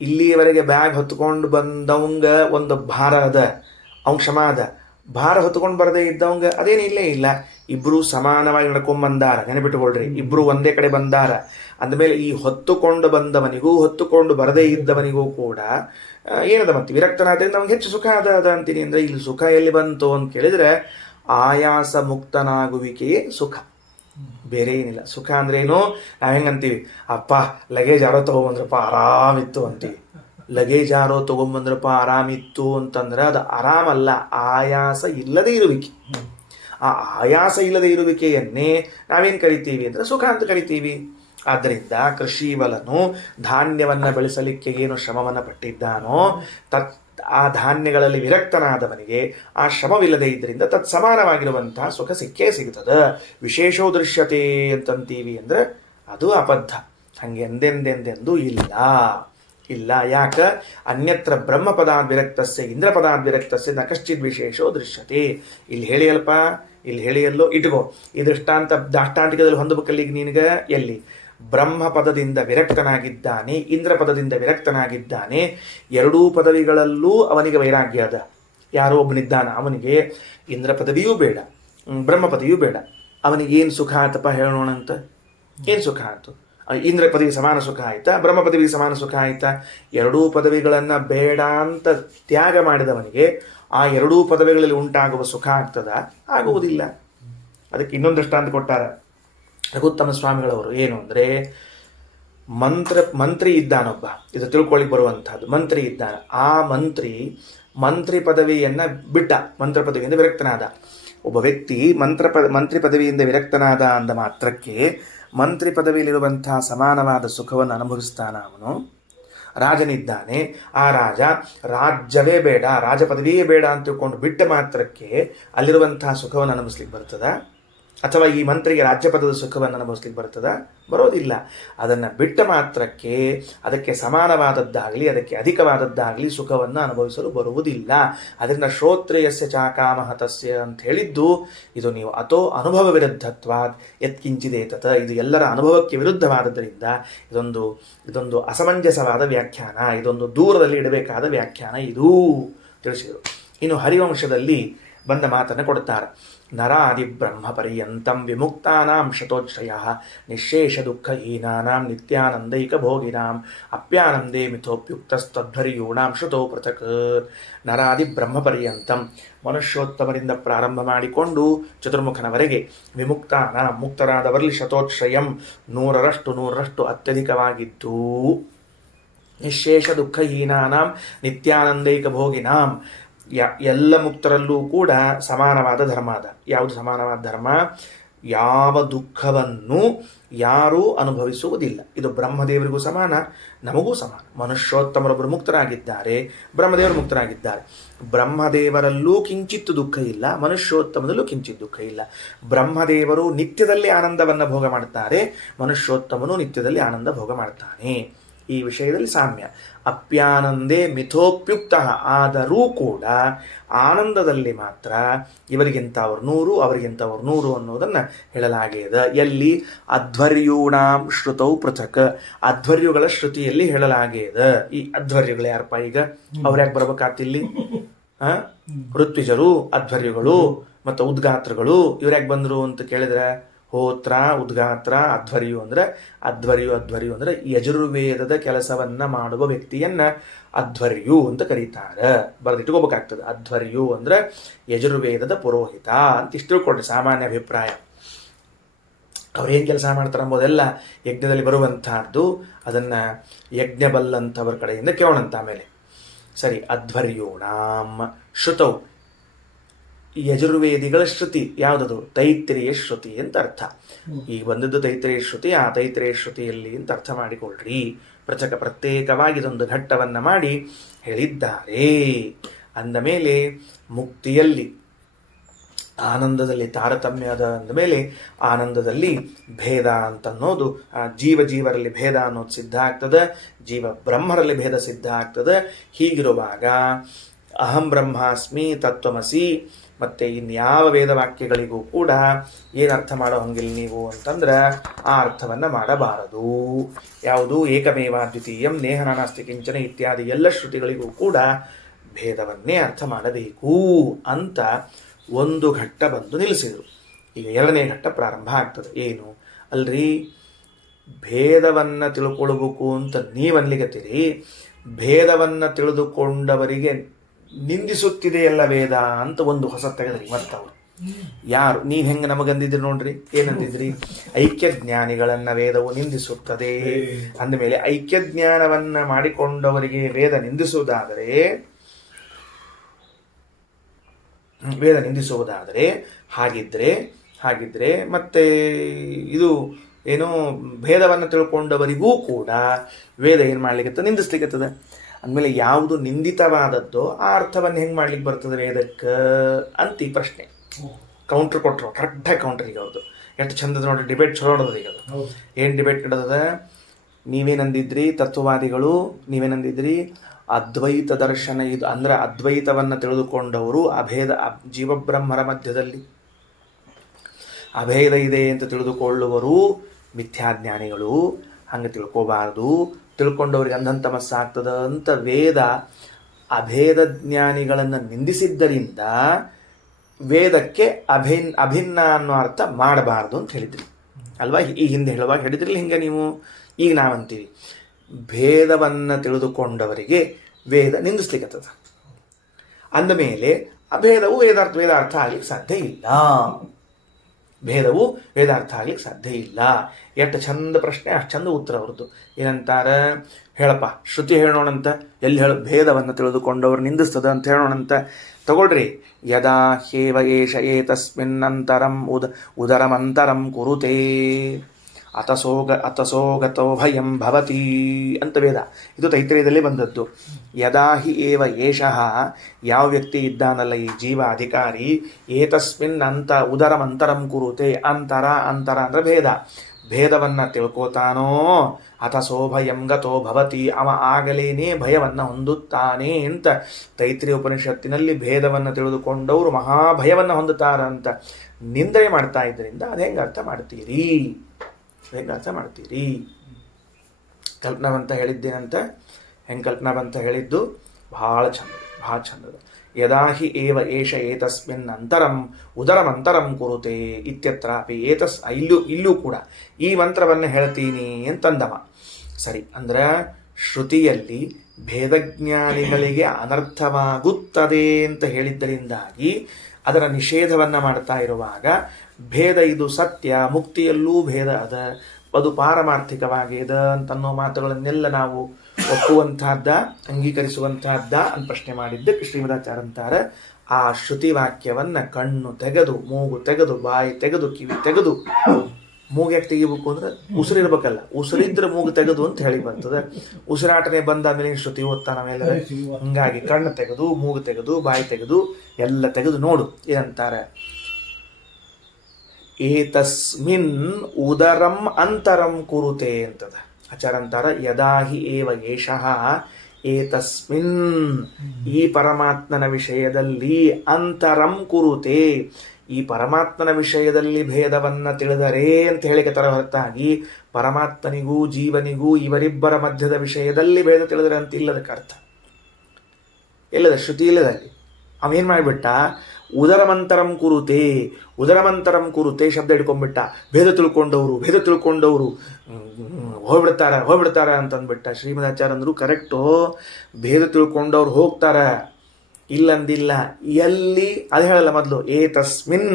ಇಲ್ಲಿಯವರೆಗೆ ಬ್ಯಾಗ್ ಹೊತ್ಕೊಂಡು ಬಂದವಂಗ ಒಂದು ಭಾರ ಅದ, ಅವ್ನ ಶ್ರಮ ಅದ. ಭಾರ ಹೊತ್ಕೊಂಡು ಬರದೇ ಇದ್ದವಂಗ ಅದೇನು ಇಲ್ಲೇ ಇಲ್ಲ. ಇಬ್ರು ಸಮಾನವಾಗಿ ನಡ್ಕೊಂಡ್ಬಂದಾರ. ನೆನಪಿಟ್ಟುಕೊಳ್ರಿ, ಇಬ್ರು ಒಂದೇ ಕಡೆ ಬಂದಾರ ಅಂದಮೇಲೆ ಈ ಹೊತ್ತುಕೊಂಡು ಬಂದವನಿಗೂ ಹೊತ್ತುಕೊಂಡು ಬರದೇ ಇದ್ದವನಿಗೂ ಕೂಡ ಏನದ ಮತ್ತೆ ವಿರಕ್ತನಾದ್ರಿಂದ ಅವ್ನಿಗೆ ಹೆಚ್ಚು ಸುಖ ಅದ ಅಂತೀನಿ. ಅಂದ್ರೆ ಇಲ್ಲಿ ಸುಖ ಎಲ್ಲಿ ಬಂತು ಅಂತ ಕೇಳಿದ್ರೆ ಆಯಾಸ ಮುಕ್ತನಾಗುವಿಕೆಯೇ ಸುಖ, ಬೇರೆ ಏನಿಲ್ಲ. ಸುಖ ಅಂದ್ರೆ ಏನು? ನಾವ್ ಹೆಂಗಂತೀವಿ, ಅಪ್ಪ ಲಗೇಜ್ ಯಾರೋ ತಗೊಂಬಂದ್ರಪ್ಪ ಆರಾಮಿತ್ತು ಅಂತೀವಿ. ಲಗೇಜ್ ಯಾರೋ ತಗೊಂಬಂದ್ರಪ್ಪ ಆರಾಮಿತ್ತು ಅಂತಂದ್ರೆ ಅದು ಆರಾಮಲ್ಲ, ಆಯಾಸ ಇಲ್ಲದೆ ಇರುವಿಕೆ. ಆ ಆಯಾಸ ಇಲ್ಲದೆ ಇರುವಿಕೆಯನ್ನೇ ನಾವೇನು ಕರಿತೀವಿ ಅಂದ್ರೆ ಸುಖ ಅಂತ ಕರಿತೀವಿ. ಆದ್ದರಿಂದ ಕೃಷಿವಲನು ಧಾನ್ಯವನ್ನು ಬೆಳೆಸಲಿಕ್ಕೆ ಏನು ಶ್ರಮವನ್ನು ಪಟ್ಟಿದ್ದಾನೋ ಆ ಧಾನ್ಯಗಳಲ್ಲಿ ವಿರಕ್ತನಾದವನಿಗೆ ಆ ಶ್ರಮವಿಲ್ಲದೆ ಇದ್ದರಿಂದ ತತ್ಸಮಾನವಾಗಿರುವಂತಹ ಸುಖ ಸಿಕ್ಕೇ ಸಿಗ್ತದೆ. ವಿಶೇಷೋ ದೃಶ್ಯತೆ ಅಂತಂತೀವಿ ಅಂದ್ರೆ ಅದು ಅಬದ್ಧ. ಹಂಗೆ ಎಂದೆಂದೆಂದೆಂದೂ ಇಲ್ಲ. ಯಾಕ? ಅನ್ಯತ್ರ ಬ್ರಹ್ಮಪದಾದ್ ವಿರಕ್ತಸ್ಯ ಇಂದ್ರಪದಾದ್ ವಿರಕ್ತಸ್ಯ ನ ಕಶ್ಚಿದ್ ವಿಶೇಷೋ ದೃಶ್ಯತೆ. ಇಲ್ಲಿ ಹೇಳಿಯಲ್ಲೋ ಇಟ್ಕೋ. ಈ ದಾಷ್ಟಾಂತಿಕದಲ್ಲಿ ಹೊಂದಬೇಕಲ್ಲಿಗೆ ನಿನಗೆ ಎಲ್ಲಿ ಬ್ರಹ್ಮ ಪದದಿಂದ ವಿರಕ್ತನಾಗಿದ್ದಾನೆ, ಇಂದ್ರ ಪದದಿಂದ ವಿರಕ್ತನಾಗಿದ್ದಾನೆ. ಎರಡೂ ಪದವಿಗಳಲ್ಲೂ ಅವನಿಗೆ ವೈರಾಗ್ಯ ಅದ. ಯಾರೋ ಒಬ್ಬನಿದ್ದಾನ, ಅವನಿಗೆ ಇಂದ್ರ ಪದವಿಯೂ ಬೇಡ, ಬ್ರಹ್ಮ ಪದವಿಯೂ ಬೇಡ. ಅವನಿಗೇನು ಸುಖ ಆತಪ್ಪ ಹೇಳೋಣಂತ? ಏನು ಸುಖ ಆಯ್ತು? ಇಂದ್ರ ಪದವಿ ಸಮಾನ ಸುಖ ಆಯ್ತಾ? ಬ್ರಹ್ಮ ಪದವಿ ಸಮಾನ ಸುಖ ಆಯ್ತಾ? ಎರಡೂ ಪದವಿಗಳನ್ನು ಬೇಡ ಅಂತ ತ್ಯಾಗ ಮಾಡಿದವನಿಗೆ ಆ ಎರಡೂ ಪದವಿಗಳಲ್ಲಿ ಉಂಟಾಗುವ ಸುಖ ಆಗ್ತದ? ಆಗುವುದಿಲ್ಲ. ಅದಕ್ಕೆ ಇನ್ನೊಂದು ದೃಷ್ಟಾಂತ ಕೊಟ್ಟಾರ ರಘುತ್ತಮ ಸ್ವಾಮಿಗಳವರು. ಏನು ಅಂದರೆ, ಮಂತ್ರಿ ಇದ್ದಾನೊಬ್ಬ, ಇದು ತಿಳ್ಕೊಳ್ಳಿಕ್ಕೆ ಬರುವಂತಹದ್ದು. ಮಂತ್ರಿ ಇದ್ದಾನ. ಆ ಮಂತ್ರಿ ಪದವಿಯನ್ನ ಬಿಟ್ಟ, ಮಂತ್ರ ಪದವಿಯಿಂದ ವಿರಕ್ತನಾದ. ಒಬ್ಬ ವ್ಯಕ್ತಿ ಮಂತ್ರಿ ಪದವಿಯಿಂದ ವಿರಕ್ತನಾದ ಅಂದ ಮಾತ್ರಕ್ಕೆ ಮಂತ್ರಿ ಪದವಿಯಲ್ಲಿರುವಂತಹ ಸಮಾನವಾದ ಸುಖವನ್ನು ಅನುಭವಿಸ್ತಾನ. ಅವನು ರಾಜನಿದ್ದಾನೆ. ಆ ರಾಜ್ಯವೇ ಬೇಡ, ರಾಜ ಪದವಿಯೇ ಬೇಡ ಅಂತ ತಿಳ್ಕೊಂಡು ಬಿಟ್ಟ ಮಾತ್ರಕ್ಕೆ ಅಲ್ಲಿರುವಂತಹ ಸುಖವನ್ನು ಅನುಭವಿಸ್ಲಿಕ್ಕೆ ಬರ್ತದ? ಅಥವಾ ಈ ಮಂತ್ರಿಗೆ ರಾಜ್ಯಪದದ ಸುಖವನ್ನು ಅನುಭವಿಸ್ಲಿಕ್ಕೆ ಬರ್ತದ? ಬರೋದಿಲ್ಲ. ಅದನ್ನು ಬಿಟ್ಟ ಮಾತ್ರಕ್ಕೆ ಅದಕ್ಕೆ ಸಮಾನವಾದದ್ದಾಗಲಿ ಅದಕ್ಕೆ ಅಧಿಕವಾದದ್ದಾಗಲಿ ಸುಖವನ್ನು ಅನುಭವಿಸಲು ಬರುವುದಿಲ್ಲ. ಅದರಿಂದ ಶ್ರೋತ್ರೇಯಸ್ಯ ಚಾಕಾಮಹತಸ್ಯ ಅಂತ ಹೇಳಿದ್ದು ಇದು ನೀವು ಅಥೋ ಅನುಭವ ವಿರುದ್ಧತ್ವಾದ್ ಯತ್ಕಿಂಚಿದೇತತ. ಇದು ಎಲ್ಲರ ಅನುಭವಕ್ಕೆ ವಿರುದ್ಧವಾದದ್ದರಿಂದ ಇದೊಂದು ಅಸಮಂಜಸವಾದ ವ್ಯಾಖ್ಯಾನ, ಇದೊಂದು ದೂರದಲ್ಲಿ ಇಡಬೇಕಾದ ವ್ಯಾಖ್ಯಾನ ಇದು ತಿಳಿಸಿದರು. ಇನ್ನು ಹರಿವಂಶದಲ್ಲಿ ಬಂದ ಮಾತನ್ನು ಕೊಡ್ತಾರೆ. ನರಾದಿ ಬ್ರಹ್ಮ ಪರ್ಯಂತಂ ವಿಮುಕ್ತಾನಾಂ ಶತೋಚ್ಛಯ ನಿಶೇಷ ದುಃಖಹೀನಾನಾಂ ನಿತ್ಯಾನಂದೈಕ ಭೋಗಿನಾಂ ಅಪ್ಯಾನಂದೇ ಮಿಥೋಪ್ಯುಕ್ತಸ್ತದ್ಧರ್ಯೂಣಾಂ ಶ್ರುತೋ ಪೃಥಕ್. ನರಾದಿ ಬ್ರಹ್ಮ ಪರ್ಯಂತಂ ಮನುಷ್ಯೋತ್ತಮರಿಂದ ಪ್ರಾರಂಭ ಮಾಡಿಕೊಂಡು ಚತುರ್ಮುಖನವರೆಗೆ ವಿಮುಕ್ತಾನ ಮುಕ್ತರಾದವರಲ್ಲಿ ಶತೋಚ್ಛಯಂ ನೂರರಷ್ಟು ಅತ್ಯಧಿಕವಾಗಿದ್ದು ನಿಶೇಷ ದುಃಖಹೀನಾನಾಂ ನಿತ್ಯಾನಂದೈಕ ಭೋಗಿನಾಂ ಎಲ್ಲ ಮುಕ್ತರಲ್ಲೂ ಕೂಡ ಸಮಾನವಾದ ಧರ್ಮ ಅದ. ಯಾವುದು ಸಮಾನವಾದ ಧರ್ಮ? ಯಾವ ದುಃಖವನ್ನು ಯಾರೂ ಅನುಭವಿಸುವುದಿಲ್ಲ. ಇದು ಬ್ರಹ್ಮದೇವರಿಗೂ ಸಮಾನ, ನಮಗೂ ಸಮಾನ. ಮನುಷ್ಯೋತ್ತಮರೊಬ್ಬರು ಮುಕ್ತರಾಗಿದ್ದಾರೆ, ಬ್ರಹ್ಮದೇವರು ಮುಕ್ತರಾಗಿದ್ದಾರೆ. ಬ್ರಹ್ಮದೇವರಲ್ಲೂ ಕಿಂಚಿತ್ತು ದುಃಖ ಇಲ್ಲ, ಮನುಷ್ಯೋತ್ತಮದಲ್ಲೂ ಕಿಂಚಿತ್ ದುಃಖ ಇಲ್ಲ. ಬ್ರಹ್ಮದೇವರು ನಿತ್ಯದಲ್ಲಿ ಆನಂದವನ್ನು ಭೋಗ ಮಾಡ್ತಾರೆ, ಮನುಷ್ಯೋತ್ತಮನು ನಿತ್ಯದಲ್ಲಿ ಆನಂದ ಭೋಗ ಮಾಡ್ತಾನೆ. ಈ ವಿಷಯದಲ್ಲಿ ಸಾಮ್ಯ. ಅಪ್ಯಾನಂದೇ ಮಿಥೋಪ್ಯುಕ್ತ, ಆದರೂ ಕೂಡ ಆನಂದದಲ್ಲಿ ಮಾತ್ರ ಇವರಿಗಿಂತವರು 100 ಅವರಿಗಿಂತವರು 100 ಅನ್ನೋದನ್ನು ಹೇಳಲಾಗಿದೆ. ಎಲ್ಲಿ? ಅಧ್ವರ್ಯೂಣಾಂ ಶ್ರುತೌ ಪೃಥಕ್, ಅಧ್ವರ್ಯುಗಳ ಶ್ರುತಿಯಲ್ಲಿ ಹೇಳಲಾಗಿದೆ. ಈ ಅಧ್ವರ್ಯುಗಳು ಯಾರಪ್ಪ? ಈಗ ಅವ್ರ್ಯಾಕೆ ಬರ್ಬೇಕಾತಿಲ್ಲಿ? ಋತ್ವಿಜರು ಅಧ್ವರ್ಯುಗಳು ಮತ್ತು ಉದ್ಗಾತ್ರಗಳು ಇವ್ರ್ಯಾಕೆ ಬಂದರು ಅಂತ ಕೇಳಿದ್ರೆ, ಹೋತ್ರ, ಉದ್ಗಾತ್ರ, ಅಧ್ವರ್ಯು ಅಂದ್ರೆ ಯಜುರ್ವೇದದ ಕೆಲಸವನ್ನ ಮಾಡುವ ವ್ಯಕ್ತಿಯನ್ನ ಅಧ್ವರ್ಯು ಅಂತ ಕರೀತಾರೆ. ಬರೆದಿಟ್ಕೋಬೇಕಾಗ್ತದೆ. ಅಧ್ವರ್ಯು ಅಂದ್ರೆ ಯಜುರ್ವೇದದ ಪುರೋಹಿತ ಅಂತ ಇಷ್ಟು ತಿಳ್ಕೊಂಡ್ರೆ ಸಾಮಾನ್ಯ ಅಭಿಪ್ರಾಯ. ಅವ್ರೇನು ಕೆಲಸ ಮಾಡ್ತಾರೆ ಎಂಬುದೆಲ್ಲ ಯಜ್ಞದಲ್ಲಿ ಬರುವಂತಹದ್ದು. ಅದನ್ನ ಯಜ್ಞಬಲ್ಲಂಥವ್ರ ಕಡೆಯಿಂದ ಕೇಳೋಣಂತ ಆಮೇಲೆ. ಸರಿ, ಅಧ್ವರ್ಯೂಣಾಂ ಶ್ರುತೌ, ಯಜುರ್ವೇದಿಗಳ ಶ್ರುತಿ ಯಾವುದದು? ತೈತ್ರೇಯ ಶ್ರುತಿ ಅಂತ ಅರ್ಥ. ಈಗ ಬಂದದ್ದು ತೈತ್ರೇಯ ಶ್ರುತಿ, ಆ ತೈತ್ರೇಯ ಶ್ರುತಿಯಲ್ಲಿ ಅಂತ ಅರ್ಥ ಮಾಡಿಕೊಳ್ಳ್ರಿ. ಪ್ರತ್ಯೇಕವಾಗಿ ಇದೊಂದು ಘಟ್ಟವನ್ನ ಮಾಡಿ ಹೇಳಿದ್ದಾರೆ. ಅಂದ ಮೇಲೆ ಮುಕ್ತಿಯಲ್ಲಿ ಆನಂದದಲ್ಲಿ ತಾರತಮ್ಯ ಅದ ಅಂದ ಮೇಲೆ ಆನಂದದಲ್ಲಿ ಭೇದ ಅಂತನ್ನೋದು, ಜೀವರಲ್ಲಿ ಭೇದ ಅನ್ನೋದು ಸಿದ್ಧ ಆಗ್ತದೆ, ಜೀವ ಬ್ರಹ್ಮರಲ್ಲಿ ಭೇದ ಸಿದ್ಧ ಆಗ್ತದೆ. ಹೀಗಿರುವಾಗ ಅಹಂ ಬ್ರಹ್ಮಾಸ್ಮಿ, ತತ್ವಮಸಿ ಮತ್ತು ಇನ್ಯಾವ ವೇದವಾಕ್ಯಗಳಿಗೂ ಕೂಡ ಏನು ಅರ್ಥ ಮಾಡೋ ಹಂಗಿಲ್ಲ ನೀವು ಅಂತಂದ್ರೆ ಆ ಅರ್ಥವನ್ನು ಮಾಡಬಾರದು. ಯಾವುದು? ಏಕಮೇವ ದ್ವಿತೀಯಂ ನೇಹ ನಾನಾಸ್ತಿ ಕಿಂಚನ ಇತ್ಯಾದಿ ಎಲ್ಲ ಶ್ರುತಿಗಳಿಗೂ ಕೂಡ ಭೇದವನ್ನೇ ಅರ್ಥ ಮಾಡಬೇಕು ಅಂತ ಒಂದು ಘಟ್ಟ ಬಂದು ನಿಲ್ಲಿಸಿದರು. ಈಗ ಎರಡನೇ ಘಟ್ಟ ಪ್ರಾರಂಭ ಆಗ್ತದೆ. ಏನು? ಅಲ್ರಿ, ಭೇದವನ್ನು ತಿಳ್ಕೊಳ್ಬೇಕು ಅಂತ ನೀವನ್ಲಿಗತ್ತೀರಿ, ಭೇದವನ್ನು ತಿಳಿದುಕೊಂಡವರಿಗೆ ನಿಂದಿಸುತ್ತಿದೆಯಲ್ಲ ವೇದ ಅಂತ ಒಂದು ಹೊಸ ತೆಗೆದ್ರಿ. ಮತ್ತವರು ಯಾರು? ನೀವು ಹೆಂಗೆ ನಮಗಂದಿದ್ರಿ ನೋಡ್ರಿ. ಏನಂದಿದ್ರಿ? ಐಕ್ಯ ಜ್ಞಾನಿಗಳನ್ನ ವೇದವು ನಿಂದಿಸುತ್ತದೆ ಅಂದಮೇಲೆ ಐಕ್ಯ ಜ್ಞಾನವನ್ನ ಮಾಡಿಕೊಂಡವರಿಗೆ ವೇದ ನಿಂದಿಸುವುದಾದರೆ ಹಾಗಿದ್ರೆ ಮತ್ತೆ ಇದು ಏನೋ ಭೇದವನ್ನು ತಿಳ್ಕೊಂಡವರಿಗೂ ಕೂಡ ವೇದ ಏನು ಮಾಡ್ಲಿಕ್ಕೆ ನಿಂದಿಸ್ಲಿಕ್ಕತ್ತದ. ಅಂದಮೇಲೆ ಯಾವುದು ನಿಂದಿತವಾದದ್ದೋ ಆ ಅರ್ಥವನ್ನು ಹೆಂಗೆ ಮಾಡ್ಲಿಕ್ಕೆ ಬರ್ತದೆ ವೇದಕ್ಕೆ ಅಂತ ಈ ಪ್ರಶ್ನೆ. ಕೌಂಟ್ರ್ ಕೊಟ್ಟರು, ಕರೆಕ್ಟಾಗಿ ಕೌಂಟ್ರಿಗೆ ಅವ್ರದ್ದು. ಎಷ್ಟು ಚಂದದ ನೋಡಿ, ಡಿಬೇಟ್ ಚಲೋ ನಡೆದ. ಈಗ ಅದು ಏನು ಡಿಬೇಟ್ ನಡೆದ? ನೀವೇನಂದಿದ್ರಿ ತತ್ವವಾದಿಗಳು, ನೀವೇನಂದಿದ್ರಿ ಅದ್ವೈತ ದರ್ಶನ ಇದು ಅಂದ್ರೆ ಅದ್ವೈತವನ್ನು ತಿಳಿದುಕೊಂಡವರು ಅಭೇದ ಜೀವಬ್ರಹ್ಮರ ಮಧ್ಯದಲ್ಲಿ ಅಭೇದ ಇದೆ ಅಂತ ತಿಳಿದುಕೊಳ್ಳುವರು ಮಿಥ್ಯಾಜ್ಞಾನಿಗಳು. ಹಂಗೆ ತಿಳ್ಕೋಬಾರ್ದು, ತಿಳ್ಕೊಂಡವ್ರಿಗೆ ಅಂಧಂತಮಸ್ಸಾಗ್ತದ ಅಂತ ವೇದ ಅಭೇದ ಜ್ಞಾನಿಗಳನ್ನು ನಿಂದಿಸಿದ್ದರಿಂದ ವೇದಕ್ಕೆ ಅಭಿನ್ನ ಅನ್ನೋ ಅರ್ಥ ಮಾಡಬಾರ್ದು ಅಂತ ಹೇಳಿದ್ರಿ ಅಲ್ವಾ? ಈ ಹಿಂದೆ ಹೇಳುವಾಗ ಹೇಳಿದ್ರಿ ಹಿಂಗೆ ನೀವು. ಈಗ ನಾವಂತೀವಿ ಭೇದವನ್ನು ತಿಳಿದುಕೊಂಡವರಿಗೆ ವೇದ ನಿಂದಿಸ್ಲಿಕ್ಕತ್ತದ ಅಂದಮೇಲೆ ಅಭೇದವು ವೇದಾರ್ಥ ಆಗ್ಲಿಕ್ಕೆ ಸಾಧ್ಯ ಇಲ್ಲ. ಭೇದವು ವೇದಾರ್ಥ ಆಗ್ಲಿಕ್ಕೆ ಸಾಧ್ಯ ಇಲ್ಲ. ಎಷ್ಟು ಚಂದ ಪ್ರಶ್ನೆ, ಅಷ್ಟು ಚಂದ ಉತ್ತರ ಅವ್ರದ್ದು. ಏನಂತಾರ? ಹೇಳಪ್ಪ ಶ್ರುತಿ ಹೇಳೋಣಂತ. ಎಲ್ಲಿ ಹೇಳು? ಭೇದವನ್ನು ತಿಳಿದುಕೊಂಡವ್ರು ನಿಂದಿಸ್ತದ ಅಂತ ಹೇಳೋಣಂತ. ತಗೊಳ್ರಿ. ಯದಾ ಹೇವ ಏಷ ಏತಸ್ಮಿನ್ನಂತರಂ ಉದರಮಂತರಂ ಕುರುತೇ ಅತಸೋಗತೋ ಭಯಂ ಭವತಿ ಅಂತ ವೇದ. ಇದು ತೈತ್ರೇಯದಲ್ಲಿ ಬಂದದ್ದು. ಯದಾ ಹಿ ಏವ ಏಷಃ, ಯಾವ ವ್ಯಕ್ತಿ ಇದ್ದಾನಲ್ಲ ಈ ಜೀವ ಅಧಿಕಾರಿ, ಏತಸ್ಮಿನ್ ಉದರಮಂತರಂ ಕುರುತೆ, ಅಂತರ ಅಂದ್ರೆ ಭೇದವನ್ನು ತಿಳ್ಕೋತಾನೋ, ಅಥಸೋ ಭಯಂ ಗತೋ ಭವತಿ, ಅವ ಆಗಲೇನೇ ಭಯವನ್ನು ಹೊಂದುತ್ತಾನೆ ಅಂತ ತೈತ್ರೇಯ ಉಪನಿಷತ್ತಿನಲ್ಲಿ ಭೇದವನ್ನು ತಿಳಿದುಕೊಂಡವರು ಮಹಾಭಯವನ್ನು ಹೊಂದುತ್ತಾರಂತ ನಿಂದನೆ ಮಾಡ್ತಾ ಇದ್ದರಿಂದ ಅದು ಹೆಂಗೆ ಅರ್ಥ ಮಾಡ್ತೀರಿ? ಕಲ್ಪನಾವಂತ ಹೇಳಿದ್ದೇನಂತ. ಹೆಂಗೆ ಕಲ್ಪನಾವಂತ ಹೇಳಿದ್ದು? ಭಾಳ ಚಂದದ. ಯದಾ ಹಿ ಏವ ಏಷ ಏತಸ್ಮಿನ್ ಅಂತರಂ ಉದರಮಂತರಂ ಕುರುತೆ ಇತ್ಯತ್ರಾಪಿ ಇಲ್ಲೂ ಕೂಡ ಈ ಮಂತ್ರವನ್ನು ಹೇಳ್ತೀನಿ ಅಂತಂದವ. ಸರಿ, ಅಂದ್ರೆ ಶ್ರುತಿಯಲ್ಲಿ ಭೇದಜ್ಞಾನಿಗಳಿಗೆ ಅನರ್ಥವಾಗುತ್ತದೆ ಅಂತ ಹೇಳಿದ್ದರಿಂದಾಗಿ ಅದರ ನಿಷೇಧವನ್ನ ಮಾಡ್ತಾ ಇರುವಾಗ ಭೇದ ಇದು ಸತ್ಯ, ಮುಕ್ತಿಯಲ್ಲೂ ಭೇದ ಅದ, ಅದು ಪಾರಮಾರ್ಥಿಕವಾಗಿದೆ ಅಂತನ್ನೋ ಮಾತುಗಳನ್ನೆಲ್ಲ ನಾವು ಒಪ್ಪುವಂತಹದ್ದ, ಅಂಗೀಕರಿಸುವಂತಹದ್ದ ಅಂತ ಪ್ರಶ್ನೆ ಮಾಡಿದ್ದಕ್ಕೆ ಶ್ರೀಮದಾಚಾರ್ಯ ಅಂತಾರೆ, ಆ ಶ್ರುತಿ ವಾಕ್ಯವನ್ನ ಕಣ್ಣು ತೆಗೆದು, ಮೂಗು ತೆಗೆದು, ಬಾಯಿ ತೆಗೆದು, ಕಿವಿ ತೆಗೆದು, ಮೂಗು ಯಾಕೆ ತೆಗಿಬೇಕು ಅಂದ್ರೆ ಉಸಿರಿರ್ಬೇಕಲ್ಲ, ಉಸಿರಿದ್ರೆ ಮೂಗು ತೆಗೆದು ಅಂತ ಹೇಳಿ ಬರ್ತದೆ. ಉಸಿರಾಟನೆ ಬಂದಾದ್ಮೇಲೆ ಶ್ರುತಿ ಓದ್ತಾನ ಮೇಲೆ, ಹಿಂಗಾಗಿ ಕಣ್ಣು ತೆಗೆದು, ಮೂಗು ತೆಗೆದು, ಬಾಯಿ ತೆಗೆದು, ಎಲ್ಲ ತೆಗೆದು ನೋಡು ಏನಂತಾರೆ. ಏತಸ್ಮಿನ್ ಉದರಂ ಅಂತರಂ ಕುರುತೆ ಅಂತದ ಆಚಾರ್ಯ ಅಂತಾರ. ಯದಾ ಹಿ ಏವ ಏಷಃ ಏತಸ್ಮಿನ್, ಈ ಪರಮಾತ್ಮನ ವಿಷಯದಲ್ಲಿ ಅಂತರಂ ಕುರುತೆ, ಈ ಪರಮಾತ್ಮನ ವಿಷಯದಲ್ಲಿ ಭೇದವನ್ನ ತಿಳಿದರೆ ಅಂತ ಹೇಳಿಕತರ ಹೊರತಾಗಿ ಪರಮಾತ್ಮನಿಗೂ ಜೀವನಿಗೂ ಇವರಿಬ್ಬರ ಮಧ್ಯದ ವಿಷಯದಲ್ಲಿ ಭೇದ ತಿಳಿದರೆ ಅಂತ ಇಲ್ಲದಕ್ಕೆ ಅರ್ಥ ಇಲ್ಲದ, ಶ್ರುತಿ ಇಲ್ಲದಲ್ಲಿ ಅವೇನ್ ಮಾಡಿಬಿಟ್ಟ, ಉದರಮಂತರಂ ಕುರುತೆ, ಉದರಮಂತರಂ ಕುರುತೆ ಶಬ್ದ ಹಿಡ್ಕೊಂಡ್ಬಿಟ್ಟ. ಭೇದ ತಿಳ್ಕೊಂಡವರು ಹೋಗ್ಬಿಡ್ತಾರ ಅಂತಂದ್ಬಿಟ್ಟ. ಶ್ರೀಮದಾಚಾರ್ಯ ಅಂದ್ರು ಕರೆಕ್ಟು, ಭೇದ ತಿಳ್ಕೊಂಡವ್ರು ಹೋಗ್ತಾರ, ಇಲ್ಲಂದಿಲ್ಲ. ಎಲ್ಲಿ ಅದು ಹೇಳಲ್ಲ ಮೊದಲು, ಏತಸ್ಮಿನ್,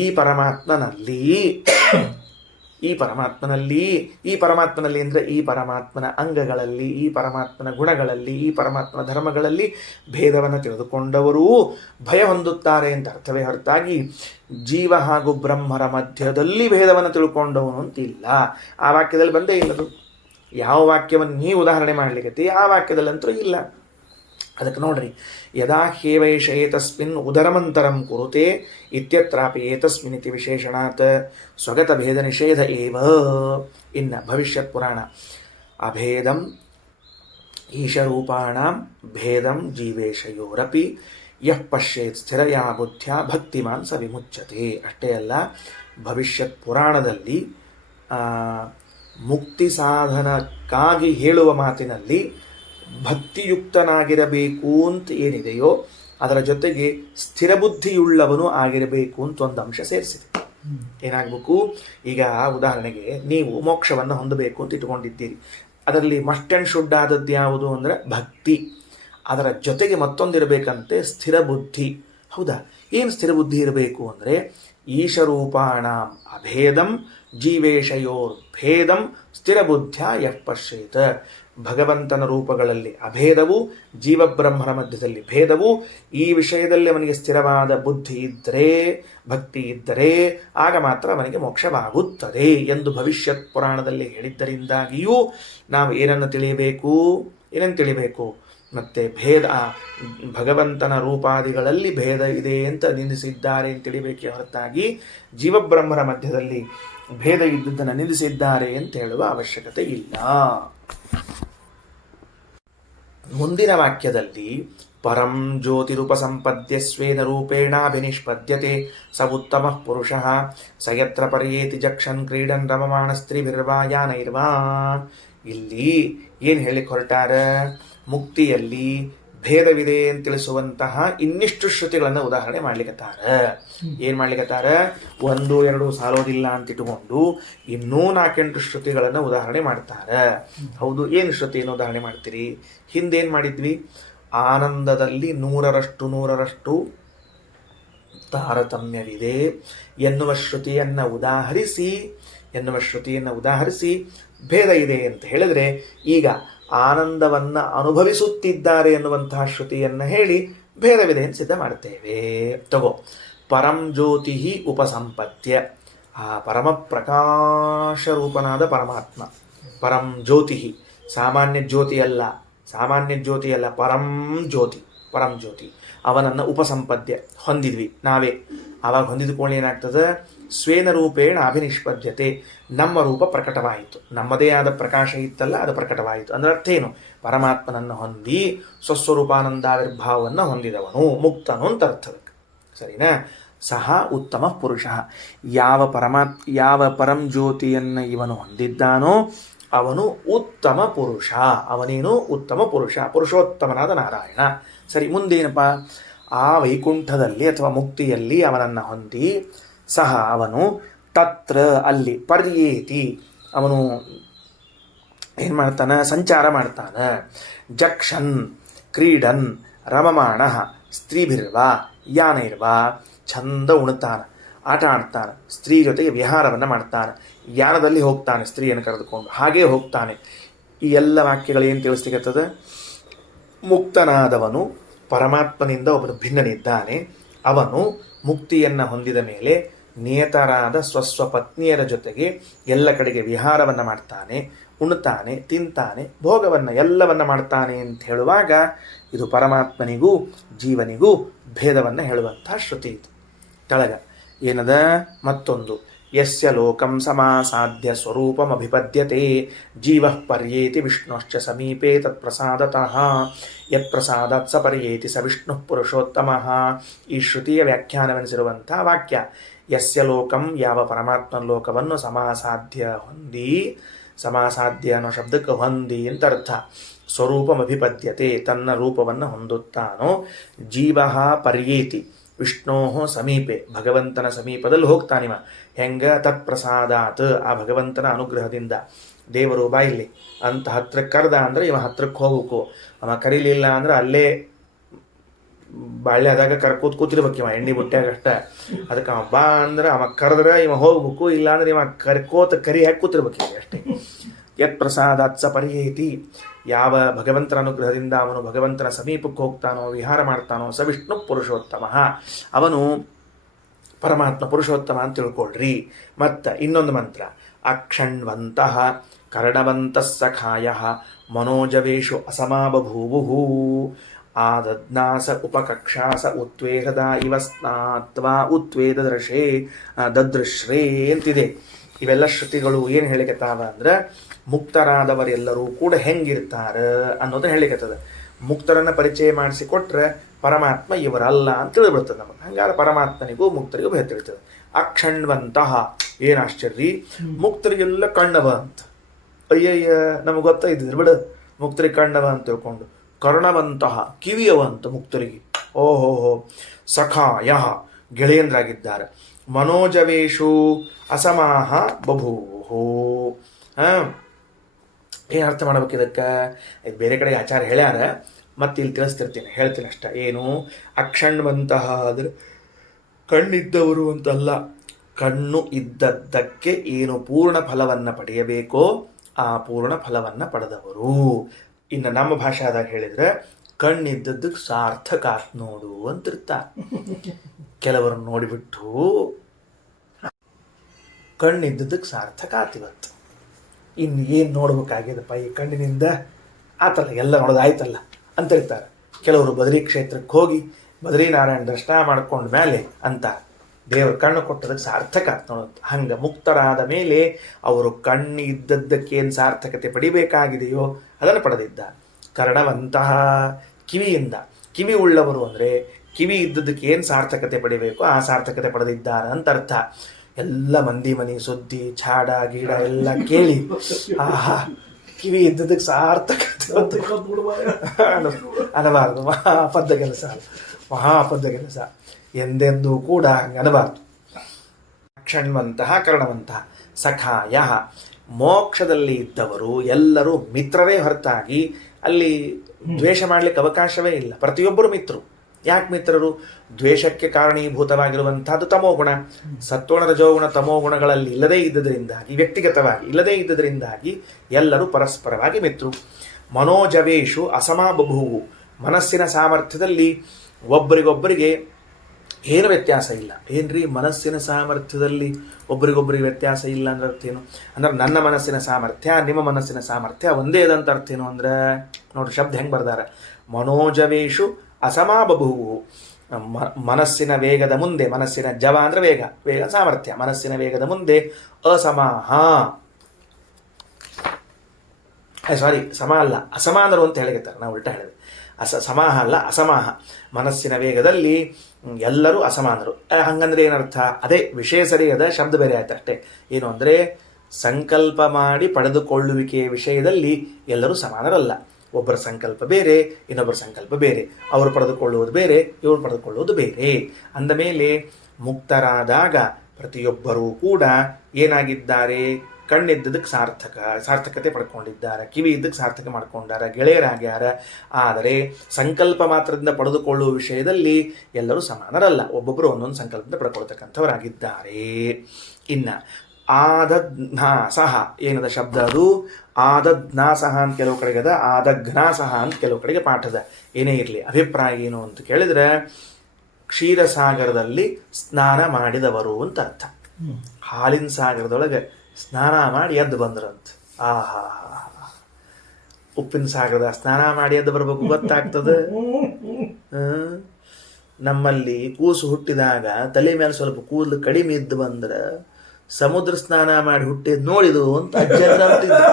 ಈ ಪರಮಾತ್ಮನಲ್ಲಿ ಅಂದ್ರೆ ಈ ಪರಮಾತ್ಮನ ಅಂಗಗಳಲ್ಲಿ, ಈ ಪರಮಾತ್ಮನ ಗುಣಗಳಲ್ಲಿ, ಈ ಪರಮಾತ್ಮನ ಧರ್ಮಗಳಲ್ಲಿ ಭೇದವನ್ನು ತಿಳಿದುಕೊಂಡವರೂ ಭಯ ಹೊಂದುತ್ತಾರೆ ಅಂತ ಅರ್ಥವೇ ಹೊರತಾಗಿ ಜೀವ ಹಾಗೂ ಬ್ರಹ್ಮರ ಮಧ್ಯದಲ್ಲಿ ಭೇದವನ್ನು ತಿಳ್ಕೊಂಡವನು ಅಂತಿಲ್ಲ. ಆ ವಾಕ್ಯದಲ್ಲಿ ಬಂದೇ ಇಲ್ಲದು. ಯಾವ ವಾಕ್ಯವನ್ನು ನೀವು ಉದಾಹರಣೆ ಮಾಡ್ಲಿಕ್ಕೆ ಆ ವಾಕ್ಯದಲ್ಲಂತೂ ಇಲ್ಲ. ಅದಕ್ಕೆ ನೋಡ್ರಿ, ಯದಾ ಹ್ಯೇವೈಷ ಏತಸ್ಮಿನ್ ಉದರಮಂತರಂ ಕುರುತೆ ಇತ್ಯತ್ರಾಪಿ ಏತಸ್ಮಿನ್ ಇತಿ ವಿಶೇಷಣಾತ್ ಸ್ವಗತ ಭೇದ ನಿಷೇಧ ಏವ. ಇನ್ನು ಭವಿಷ್ಯತ್ ಪುರಾಣ, ಅಭೇದಂ ಈಶರೂಪಾಣಾಂ ಭೇದಂ ಜೀವೇಶಯೋರಪಿ ಯಃ ಪಶ್ಯೇತ್ ಸ್ಥಿರಯಾ ಬುದ್ಧ್ಯ ಭಕ್ತಿಮಾನ್ ಸ ವಿಮುಚ್ಯತೆ. ಅಷ್ಟೇ ಅಲ್ಲ, ಭವಿಷ್ಯತ್ ಪುರಾಣದಲ್ಲಿ ಮುಕ್ತಿ ಸಾಧನಕ್ಕಾಗಿ ಹೇಳುವ ಮಾತಿನಲ್ಲಿ ಭಕ್ತಿಯುಕ್ತನಾಗಿರಬೇಕು ಅಂತ ಏನಿದೆಯೋ ಅದರ ಜೊತೆಗೆ ಸ್ಥಿರಬುದ್ಧಿಯುಳ್ಳವನು ಆಗಿರಬೇಕು ಅಂತ ಒಂದು ಅಂಶ ಸೇರಿಸಿದೆ. ಏನಾಗಬೇಕು, ಈಗ ಉದಾಹರಣೆಗೆ ನೀವು ಮೋಕ್ಷವನ್ನು ಹೊಂದಬೇಕು ಅಂತ ಇಟ್ಕೊಂಡಿದ್ದೀರಿ, ಅದರಲ್ಲಿ ಮಸ್ಟ್ ಆ್ಯಂಡ್ ಶುಡ್ ಆದದ್ದು ಯಾವುದು ಅಂದರೆ ಭಕ್ತಿ. ಅದರ ಜೊತೆಗೆ ಮತ್ತೊಂದಿರಬೇಕಂತೆ ಸ್ಥಿರ ಬುದ್ಧಿ. ಹೌದಾ, ಏನು ಸ್ಥಿರ ಬುದ್ಧಿ ಇರಬೇಕು ಅಂದರೆ ಈಶರೂಪಾಣ ಅಭೇದಂ ಜೀವೇಶಯೋರ್ ಭೇದಂ ಸ್ಥಿರಬುದ್ಧ್ಯ ಯಃ ಪಶ್ಯೇತ್. ಭಗವಂತನ ರೂಪಗಳಲ್ಲಿ ಅಭೇದವು, ಜೀವಬ್ರಹ್ಮರ ಮಧ್ಯದಲ್ಲಿ ಭೇದವು, ಈ ವಿಷಯದಲ್ಲಿ ಅವನಿಗೆ ಸ್ಥಿರವಾದ ಬುದ್ಧಿ ಇದ್ದರೆ, ಭಕ್ತಿ ಇದ್ದರೆ ಆಗ ಮಾತ್ರ ಅವನಿಗೆ ಮೋಕ್ಷವಾಗುತ್ತದೆ ಎಂದು ಭವಿಷ್ಯತ್ ಪುರಾಣದಲ್ಲಿ ಹೇಳಿದ್ದರಿಂದಾಗಿಯೂ ನಾವು ಏನನ್ನು ತಿಳಿಯಬೇಕು ಮತ್ತೆ ಭೇದ, ಭಗವಂತನ ರೂಪಾದಿಗಳಲ್ಲಿ ಭೇದ ಇದೆ ಅಂತ ನಿಂದಿಸಿದ್ದಾರೆ ಅಂತ ತಿಳಿಬೇಕೆ ಹೊರತಾಗಿ ಜೀವಬ್ರಹ್ಮರ ಮಧ್ಯದಲ್ಲಿ ಭೇದ ಇದ್ದುದನ್ನು ನಿಂದಿಸಿದ್ದಾರೆ ಅಂತ ಹೇಳುವ ಅವಶ್ಯಕತೆ ಇಲ್ಲ. ಮುಂದಿನ ವಾಕ್ಯದಲ್ಲಿ ಪರಂ ಜ್ಯೋತಿರುಪಸಂಪದ್ಯ ಸ್ವೇನ ರೂಪೇಣಾಭಿನಿಷ್ಪದ್ಯತೆ ಸ ಉತ್ತಮ ಪುರುಷಃ ಸ ಯತ್ರ ಪರ್ಯೇತಿ ಜಕ್ಷನ್ ಕ್ರೀಡನ್ ರಮಮಾಣ ಸ್ತ್ರೀಭಿರ್ವಾ ಯಾನೈರ್ವಾ. ಇಲ್ಲಿ ಏನು ಹೇಳಿ ಹೊರಟಾರ, ಮುಕ್ತಿಯಲ್ಲಿ ಭೇದವಿದೆ ಅಂತ ತಿಳಿಸುವಂತಹ ಇನ್ನಿಷ್ಟು ಶ್ರುತಿಗಳನ್ನು ಉದಾಹರಣೆ ಮಾಡ್ಲಿಕ್ಕತ್ತಾರ. ಏನ್ ಮಾಡ್ಲಿಕ್ಕತ್ತಾರ, 1-2 ಸಾಲೋದಿಲ್ಲ ಅಂತ ಇಟ್ಟುಕೊಂಡು ಇನ್ನೂ 4-8 ಶ್ರುತಿಗಳನ್ನು ಉದಾಹರಣೆ ಮಾಡ್ತಾರ. ಹೌದು, ಏನು ಶ್ರುತಿಯನ್ನು ಉದಾಹರಣೆ ಮಾಡ್ತೀರಿ? ಹಿಂದೇನ್ ಮಾಡಿದ್ವಿ, ಆನಂದದಲ್ಲಿ 100% ತಾರತಮ್ಯವಿದೆ ಎನ್ನುವ ಶ್ರುತಿಯನ್ನು ಉದಾಹರಿಸಿ ಭೇದ ಇದೆ ಅಂತ ಹೇಳಿದ್ರೆ, ಈಗ ಆನಂದವನ್ನ ಅನುಭವಿಸುತ್ತಿದ್ದಾರೆ ಎನ್ನುವಂತಹ ಶ್ರುತಿಯನ್ನು ಹೇಳಿ ಭೇದವಿದೆ ಅಂತ ಸಿದ್ಧ ಮಾಡ್ತೇವೆ. ತಗೋ, ಪರಂ ಜ್ಯೋತಿ ಉಪಸಂಪತ್ಯ, ಆ ಪರಮ ಪ್ರಕಾಶ ರೂಪನಾದ ಪರಮಾತ್ಮ ಪರಂ ಜ್ಯೋತಿ, ಸಾಮಾನ್ಯ ಜ್ಯೋತಿ ಅಲ್ಲ, ಪರಂ ಜ್ಯೋತಿ ಅವನನ್ನು ಉಪಸಂಪದ್ಯ ಹೊಂದಿದ್ವಿ ನಾವೇ. ಆವಾಗ ಹೊಂದಿದ್ಕೊಳ್ಳಿ ಏನಾಗ್ತದೆ, ಸ್ವೇನ ರೂಪೇಣ ಅಭಿನಿಷ್ಪದ್ಯತೆ, ನಮ್ಮ ರೂಪ ಪ್ರಕಟವಾಯಿತು, ನಮ್ಮದೇ ಆದ ಪ್ರಕಾಶ ಇತ್ತಲ್ಲ ಅದು ಪ್ರಕಟವಾಯಿತು. ಅಂದ್ರೆ ಅರ್ಥ ಏನು, ಪರಮಾತ್ಮನನ್ನು ಹೊಂದಿ ಸ್ವಸ್ವರೂಪಾನಂದಾವಿರ್ಭಾವವನ್ನು ಹೊಂದಿದವನು ಮುಕ್ತನು ಅಂತ ಅರ್ಥದಕ್ಕೆ. ಸರಿನಾ? ಸಹ ಉತ್ತಮ ಪುರುಷ, ಯಾವ ಪರಂ ಜ್ಯೋತಿಯನ್ನು ಇವನು ಹೊಂದಿದ್ದಾನೋ ಅವನು ಉತ್ತಮ ಪುರುಷ. ಅವನೇನು ಉತ್ತಮ ಪುರುಷ, ಪುರುಷೋತ್ತಮನಾದ ನಾರಾಯಣ. ಸರಿ, ಮುಂದೇನಪ್ಪ, ಆ ವೈಕುಂಠದಲ್ಲಿ ಅಥವಾ ಮುಕ್ತಿಯಲ್ಲಿ ಅವನನ್ನು ಹೊಂದಿ ಸಹ ಅವನು ತತ್ರ ಅಲ್ಲಿ ಪರ್ಯೇತಿ ಅವನು ಏನು ಮಾಡ್ತಾನೆ, ಸಂಚಾರ ಮಾಡ್ತಾನೆ. ಜಕ್ಷನ್ ಕ್ರೀಡನ್ ರಮಮಾಣ ಸ್ತ್ರೀಭಿರ್ವಾ ಯಾನೈರ್ವಾ ಚಂದ ಉಣ್ತಾನೆ, ಆಟ ಆಡ್ತಾನೆ, ಸ್ತ್ರೀ ಜೊತೆಗೆ ವಿಹಾರವನ್ನು ಮಾಡ್ತಾನೆ, ಯಾನದಲ್ಲಿ ಹೋಗ್ತಾನೆ ಸ್ತ್ರೀಯನ್ನು ಕರೆದುಕೊಂಡು, ಹಾಗೇ ಹೋಗ್ತಾನೆ. ಈ ಎಲ್ಲ ವಾಕ್ಯಗಳೇನು ತಿಳಿಸ್ಲಿಕ್ಕತ್ತದ? ಮುಕ್ತನಾದವನು ಪರಮಾತ್ಮನಿಂದ ಒಬ್ಬನು ಭಿನ್ನನಿದ್ದಾನೆ. ಅವನು ಮುಕ್ತಿಯನ್ನು ಹೊಂದಿದ ಮೇಲೆ ನಿಯತರಾದ ಸ್ವಸ್ವ ಪತ್ನಿಯರ ಜೊತೆಗೆ ಎಲ್ಲ ಕಡೆಗೆ ವಿಹಾರವನ್ನು ಮಾಡ್ತಾನೆ, ಉಣ್ತಾನೆ, ತಿಂತಾನೆ, ಭೋಗವನ್ನು ಎಲ್ಲವನ್ನ ಮಾಡ್ತಾನೆ ಅಂತ ಹೇಳುವಾಗ ಇದು ಪರಮಾತ್ಮನಿಗೂ ಜೀವನಿಗೂ ಭೇದವನ್ನು ಹೇಳುವಂತಹ ಶ್ರುತಿ ಇದು. ತಳಗ ಏನದ ಮತ್ತೊಂದು, ಯಸ್ಯ ಲೋಕಂ ಸಮಾಸಾಧ್ಯ ಸ್ವರೂಪಮಭಿಪದ್ಯತೆ ಜೀವ ಪರ್ಯೇತಿ ವಿಷ್ಣುಶ್ಚ ಸಮೀಪೆ ತತ್ಪ್ರಸಾದತಃ ಯತ್ಪ್ರಸಾದಾತ್ ಸ ಪರ್ಯೇತಿ ಸ ವಿಷ್ಣು ಪುರುಷೋತ್ತಮಃ. ಈ ಶ್ರುತಿಯ ವ್ಯಾಖ್ಯಾನವೆನಿಸಿರುವಂಥ ವಾಕ್ಯ. ಯಸ್ಯ ಲೋಕಂ, ಯಾವ ಪರಮಾತ್ಮನ ಲೋಕವನ್ನು ಸಮಾಸಾಧ್ಯ ಹೊಂದಿ, ಸಮಾಸಾಧ್ಯ ಅನ್ನೋ ಶಬ್ದಕ್ಕೆ ಹೊಂದಿ ಅಂತ ಅರ್ಥ. ಸ್ವರೂಪಮಭಿಪದ್ಯತೆ, ತನ್ನ ರೂಪವನ್ನು ಹೊಂದುತ್ತಾನೋ. ಜೀವ ಪರ್ಯೇತಿ ವಿಷ್ಣೋ ಸಮೀಪೆ, ಭಗವಂತನ ಸಮೀಪದಲ್ಲಿ ಹೋಗ್ತಾನಿವ. ಹೆಂಗ? ತತ್ಪ್ರಸಾದಾತ್, ಆ ಭಗವಂತನ ಅನುಗ್ರಹದಿಂದ. ದೇವರು ಬಾಯಿಲಿ ಅಂತ ಹತ್ರಕ್ಕೆ ಕರೆದ ಅಂದ್ರೆ ಇವ ಹತ್ರಕ್ಕೆ ಹೋಗ್ಬೇಕು. ಅವ ಕರೀಲಿಲ್ಲ ಅಂದ್ರೆ ಅಲ್ಲೇ ಬಾಳ್ಯದಾಗ ಕೂತಿರ್ಬೇಕು ಇವ, ಎಣ್ಣೆ ಬುಟ್ಟ್ಯಾಗಷ್ಟ. ಅದಕ್ಕೆ ಅವ ಬಾ ಅಂದ್ರೆ ಅವ ಕರೆದ್ರೆ ಇವ ಹೋಗ್ಬೇಕು, ಇಲ್ಲ ಅಂದ್ರೆ ಇವ ಕರಿ ಹಾಕಿ ಕೂತಿರ್ಬೇಕು ಅಷ್ಟೇ. ಯತ್ ಪ್ರಸಾದಾತ್ ಸ ಪರ್ಯೇತಿ, ಯಾವ ಭಗವಂತನ ಅನುಗ್ರಹದಿಂದ ಅವನು ಭಗವಂತನ ಸಮೀಪಕ್ಕೆ ಹೋಗ್ತಾನೋ, ವಿಹಾರ ಮಾಡ್ತಾನೋ, ಸ ವಿಷ್ಣು ಪುರುಷೋತ್ತಮ, ಅವನು ಪರಮಾತ್ಮ ಪುರುಷೋತ್ತಮ ಅಂತ ತಿಳ್ಕೊಳ್ರಿ. ಮತ್ತು ಇನ್ನೊಂದು ಮಂತ್ರ, ಅಕ್ಷಣ್ವಂತಹ ಕರ್ಣವಂತಃ ಸಖಾಯ ಮನೋಜವೇಶು ಅಸಮಾ ಬಭೂವು ಆದದ್ನಾಸ ಉಪಕಕ್ಷಾಸ ಉತ್ವೇಗದ ಇವ ಸ್ನಾತ್ವಾ ಉತ್ವೇದ ದದೃಶ್ರೇ ಅಂತಿದೆ. ಇವೆಲ್ಲ ಶ್ರುತಿಗಳು ಏನು ಹೇಳಿಕತ್ತಾವ ಅಂದ್ರೆ ಮುಕ್ತರಾದವರೆಲ್ಲರೂ ಕೂಡ ಹೆಂಗಿರ್ತಾರೆ ಅನ್ನೋದು ಹೇಳಿಕತ್ತದ. ಮುಕ್ತರನ್ನ ಪರಿಚಯ ಮಾಡಿಸಿಕೊಟ್ರೆ ಪರಮಾತ್ಮ ಇವರಲ್ಲ ಅಂತ ತಿಳಿಬಿಡ್ತದೆ ನಮಗೆ. ಹಂಗಾದ್ರೆ ಪರಮಾತ್ಮನಿಗೂ ಮುಕ್ತರಿಗೂ ಭೇದ ತಿಳಿತದೆ. ಅಕ್ಷಣ್ವಂತಹ, ಏನು ಆಶ್ಚರ್ಯ, ಮುಕ್ತರಿಗೆಲ್ಲ ಕಣ್ಣವ ಅಂತ. ಅಯ್ಯಯ್ಯ ನಮಗೆ ಗೊತ್ತಾಯ್ತಿದ್ರು ಬಿಡು ಮುಕ್ತರಿಗೆ ಕಣ್ಣವ ಅಂತ ತಿಳ್ಕೊಂಡು. ಕರ್ಣವಂತಹ, ಕಿವಿಯವ ಅಂತ ಮುಕ್ತರಿಗೆ. ಓಹೋಹೋ. ಸಖಾಯ, ಗೆಳೆಯಂದ್ರಾಗಿದ್ದಾರೆ. ಮನೋಜವೇಶು ಅಸಮಾಹ ಬಭೂಹು. ಏನು ಅರ್ಥ ಮಾಡ್ಬೇಕು ಇದಕ್ಕೆ? ಇದು ಬೇರೆ ಕಡೆ ಆಚಾರ ಹೇಳ್ಯಾರ, ಮತ್ತೆ ಇಲ್ಲಿ ತಿಳಿಸ್ತಿರ್ತೀನಿ, ಹೇಳ್ತೀನಿ ಅಷ್ಟ. ಏನು? ಅಕ್ಷಣ್ವಂತಹ ಅಂದ್ರೆ ಕಣ್ಣಿದ್ದವರು ಅಂತಲ್ಲ, ಕಣ್ಣು ಇದ್ದದ್ದಕ್ಕೆ ಏನು ಪೂರ್ಣ ಫಲವನ್ನು ಪಡೆಯಬೇಕೋ ಆ ಪೂರ್ಣ ಫಲವನ್ನು ಪಡೆದವರು. ಇನ್ನು ನಮ್ಮ ಭಾಷಾದಾಗ ಹೇಳಿದ್ರೆ ಕಣ್ಣಿದ್ದದ್ದಕ್ಕೆ ಸಾರ್ಥಕ ಆತ್ ನೋಡು ಅಂತಿರ್ತ. ಕೆಲವರನ್ನು ನೋಡಿಬಿಟ್ಟು ಕಣ್ಣಿದ್ದದ್ದಕ್ಕೆ ಸಾರ್ಥಕ ಆತಿವತ್ತು, ಇನ್ನು ಏನು ನೋಡ್ಬೇಕಾಗ್ಯದಪ್ಪ ಈ ಕಣ್ಣಿನಿಂದ ಆತಲ್ಲ, ಎಲ್ಲ ನೋಡೋದಾಯ್ತಲ್ಲ ಅಂತಿರ್ತಾರೆ. ಕೆಲವರು ಬದರಿ ಕ್ಷೇತ್ರಕ್ಕೆ ಹೋಗಿ ಬದರಿನಾರಾಯಣ ದರ್ಶನ ಮಾಡ್ಕೊಂಡ ಮೇಲೆ ಅಂತ ದೇವರು ಕಣ್ಣು ಕೊಟ್ಟದಕ್ಕೆ ಸಾರ್ಥಕ ಆತ್ ನೋಡುತ್ತೆ. ಹಂಗೆ ಮುಕ್ತರಾದ ಮೇಲೆ ಅವರು ಕಣ್ಣು ಇದ್ದದ್ದಕ್ಕೇನು ಸಾರ್ಥಕತೆ ಪಡಿಬೇಕಾಗಿದೆಯೋ ಅದನ್ನು ಪಡೆದಿದ್ದ. ಕರ್ಣವಂತಹ, ಕಿವಿಯಿಂದ, ಕಿವಿ ಉಳ್ಳವರು ಅಂದರೆ ಕಿವಿ ಇದ್ದದ್ದಕ್ಕೆ ಏನು ಸಾರ್ಥಕತೆ ಪಡಿಬೇಕೋ ಆ ಸಾರ್ಥಕತೆ ಪಡೆದಿದ್ದಾರೆ ಅಂತ ಅರ್ಥ. ಎಲ್ಲ ಮಂದಿ ಮನೆ ಸುದ್ದಿ ಛಾಡ ಗೀಡ ಎಲ್ಲ ಕೇಳಿ ಆಹಾ ಕಿವಿ ಇದ್ದದಕ್ಕೆ ಸಾರ್ಥಕತೆ ಅನ್ನಬಾರ್ದು. ಮಹಾಪದ್ದ ಕೆಲಸ, ಮಹಾಪದ್ದ ಕೆಲಸ ಎಂದೆಂದೂ ಕೂಡ ಹಂಗೆ ಅನ್ನಬಾರ್ದು. ಕ್ಷಣ್ವಂತಹ ಕರ್ಣವಂತಹ ಸಖಾಯ, ಮೋಕ್ಷದಲ್ಲಿ ಇದ್ದವರು ಎಲ್ಲರೂ ಮಿತ್ರರೇ ಹೊರತಾಗಿ ಅಲ್ಲಿ ದ್ವೇಷ ಮಾಡಲಿಕ್ಕೆ ಅವಕಾಶವೇ ಇಲ್ಲ. ಪ್ರತಿಯೊಬ್ಬರು ಮಿತ್ರರು. ಯಾಕೆ ಮಿತ್ರರು? ದ್ವೇಷಕ್ಕೆ ಕಾರಣೀಭೂತವಾಗಿರುವಂತಹದ್ದು ತಮೋಗುಣ. ಸತ್ವಗುಣ ರಜೋಗುಣ ತಮೋಗುಣಗಳಲ್ಲಿ ಇಲ್ಲದೇ ಇದ್ದದರಿಂದಾಗಿ, ವ್ಯಕ್ತಿಗತವಾಗಿ ಇಲ್ಲದೇ ಇದ್ದದರಿಂದಾಗಿ ಎಲ್ಲರೂ ಪರಸ್ಪರವಾಗಿ ಮಿತ್ರರು. ಮನೋಜವೇಶು ಅಸಮಾ ಬಭೂವು, ಮನಸ್ಸಿನ ಸಾಮರ್ಥ್ಯದಲ್ಲಿ ಒಬ್ಬರಿಗೊಬ್ಬರಿಗೆ ಏನು ವ್ಯತ್ಯಾಸ ಇಲ್ಲ. ಏನ್ರಿ ಮನಸ್ಸಿನ ಸಾಮರ್ಥ್ಯದಲ್ಲಿ ಒಬ್ರಿಗೊಬ್ಬರಿಗೆ ವ್ಯತ್ಯಾಸ ಇಲ್ಲ ಅಂದ್ರೆ ಅರ್ಥ ಏನು? ಅಂದ್ರೆ ನನ್ನ ಮನಸ್ಸಿನ ಸಾಮರ್ಥ್ಯ ನಿಮ್ಮ ಮನಸ್ಸಿನ ಸಾಮರ್ಥ್ಯ ಒಂದೇ ಅದಂತ ಅರ್ಥ ಏನು ಅಂದ್ರೆ ನೋಡ್ರಿ ಶಬ್ದ ಹೆಂಗೆ ಬರ್ದಾರ. ಮನೋಜವೇಶು ಅಸಮಾ ಬಭೂವು, ಮನಸ್ಸಿನ ವೇಗದ ಮುಂದೆ, ಮನಸ್ಸಿನ ಜವ ಅಂದ್ರೆ ವೇಗ, ವೇಗ ಸಾಮರ್ಥ್ಯ, ಮನಸ್ಸಿನ ವೇಗದ ಮುಂದೆ ಅಸಮಾಹ, ಸಾರಿ ಸಮ ಅಲ್ಲ ಅಸಮಾನರು ಅಂತ ಹೇಳಿರ್ತಾರೆ, ನಾವು ಉಲ್ಟಾ ಹೇಳಿದೆ. ಸಮಾಹ ಅಲ್ಲ ಅಸಮಾಹ, ಮನಸ್ಸಿನ ವೇಗದಲ್ಲಿ ಎಲ್ಲರೂ ಅಸಮಾನರು. ಹಂಗಂದ್ರೆ ಏನರ್ಥ? ಅದೇ ವಿಷಯ ಸರಿಯಾದ ಶಬ್ದ ಬೇರೆ ಆಯ್ತು ಅಷ್ಟೇ. ಏನು ಅಂದರೆ ಸಂಕಲ್ಪ ಮಾಡಿ ಪಡೆದುಕೊಳ್ಳುವಿಕೆಯ ವಿಷಯದಲ್ಲಿ ಎಲ್ಲರೂ ಸಮಾನರಲ್ಲ. ಒಬ್ಬರ ಸಂಕಲ್ಪ ಬೇರೆ, ಇನ್ನೊಬ್ಬರ ಸಂಕಲ್ಪ ಬೇರೆ, ಅವರು ಪಡೆದುಕೊಳ್ಳುವುದು ಬೇರೆ, ಇವರು ಪಡೆದುಕೊಳ್ಳುವುದು ಬೇರೆ. ಅಂದ ಮೇಲೆ ಮುಕ್ತರಾದಾಗ ಪ್ರತಿಯೊಬ್ಬರೂ ಕೂಡ ಏನಾಗಿದ್ದಾರೆ? ಕಣ್ಣಿದ್ದದಕ್ಕೆ ಸಾರ್ಥಕತೆ ಪಡ್ಕೊಂಡಿದ್ದಾರೆ, ಕಿವಿ ಇದ್ದಕ್ಕೆ ಸಾರ್ಥಕ ಮಾಡ್ಕೊಂಡಾರ, ಗೆಳೆಯರಾಗ್ಯಾರ. ಆದರೆ ಸಂಕಲ್ಪ ಮಾತ್ರದಿಂದ ಪಡೆದುಕೊಳ್ಳುವ ವಿಷಯದಲ್ಲಿ ಎಲ್ಲರೂ ಸಮಾನರಲ್ಲ, ಒಬ್ಬೊಬ್ಬರು ಒಂದೊಂದು ಸಂಕಲ್ಪದಿಂದ ಪಡ್ಕೊಳ್ತಕ್ಕಂಥವರಾಗಿದ್ದಾರೆ. ಇನ್ನ ಆದಜ್ಞಾಸಹ ಏನದ ಶಬ್ದ ಅದು? ಆದಜ್ಞಾಸಹ ಅಂತ ಕೆಲವು ಕಡೆಗೆ ಅದ, ಆದಘ್ನಾಸಹ ಅಂತ ಕೆಲವು ಕಡೆಗೆ ಪಾಠದ. ಏನೇ ಇರಲಿ, ಅಭಿಪ್ರಾಯ ಏನು ಅಂತ ಕೇಳಿದ್ರೆ ಕ್ಷೀರಸಾಗರದಲ್ಲಿ ಸ್ನಾನ ಮಾಡಿದವರು ಅಂತ ಅರ್ಥ. ಹಾಲಿನ ಸಾಗರದೊಳಗೆ ಸ್ನಾನ ಮಾಡಿ ಎದ್ದು ಬಂದ್ರಂತ. ಆಹಾ, ಉಪ್ಪಿನ ಸಾಗರದ ಸ್ನಾನ ಮಾಡಿ ಎದ್ದು ಬರ್ಬೇಕು, ಗೊತ್ತಾಗ್ತದೆ. ನಮ್ಮಲ್ಲಿ ಕೂಸು ಹುಟ್ಟಿದಾಗ ತಲೆ ಮೇಲೆ ಸ್ವಲ್ಪ ಕೂದಲು ಕಡಿಮೆ ಇದ್ದು ಬಂದ್ರೆ ಸಮುದ್ರ ಸ್ನಾನ ಮಾಡಿ ಹುಟ್ಟಿದ್ ನೋಡಿದು ಅಂತ ಅಜ್ಜಂದ್ರು ಅಂತಿದ್ರು.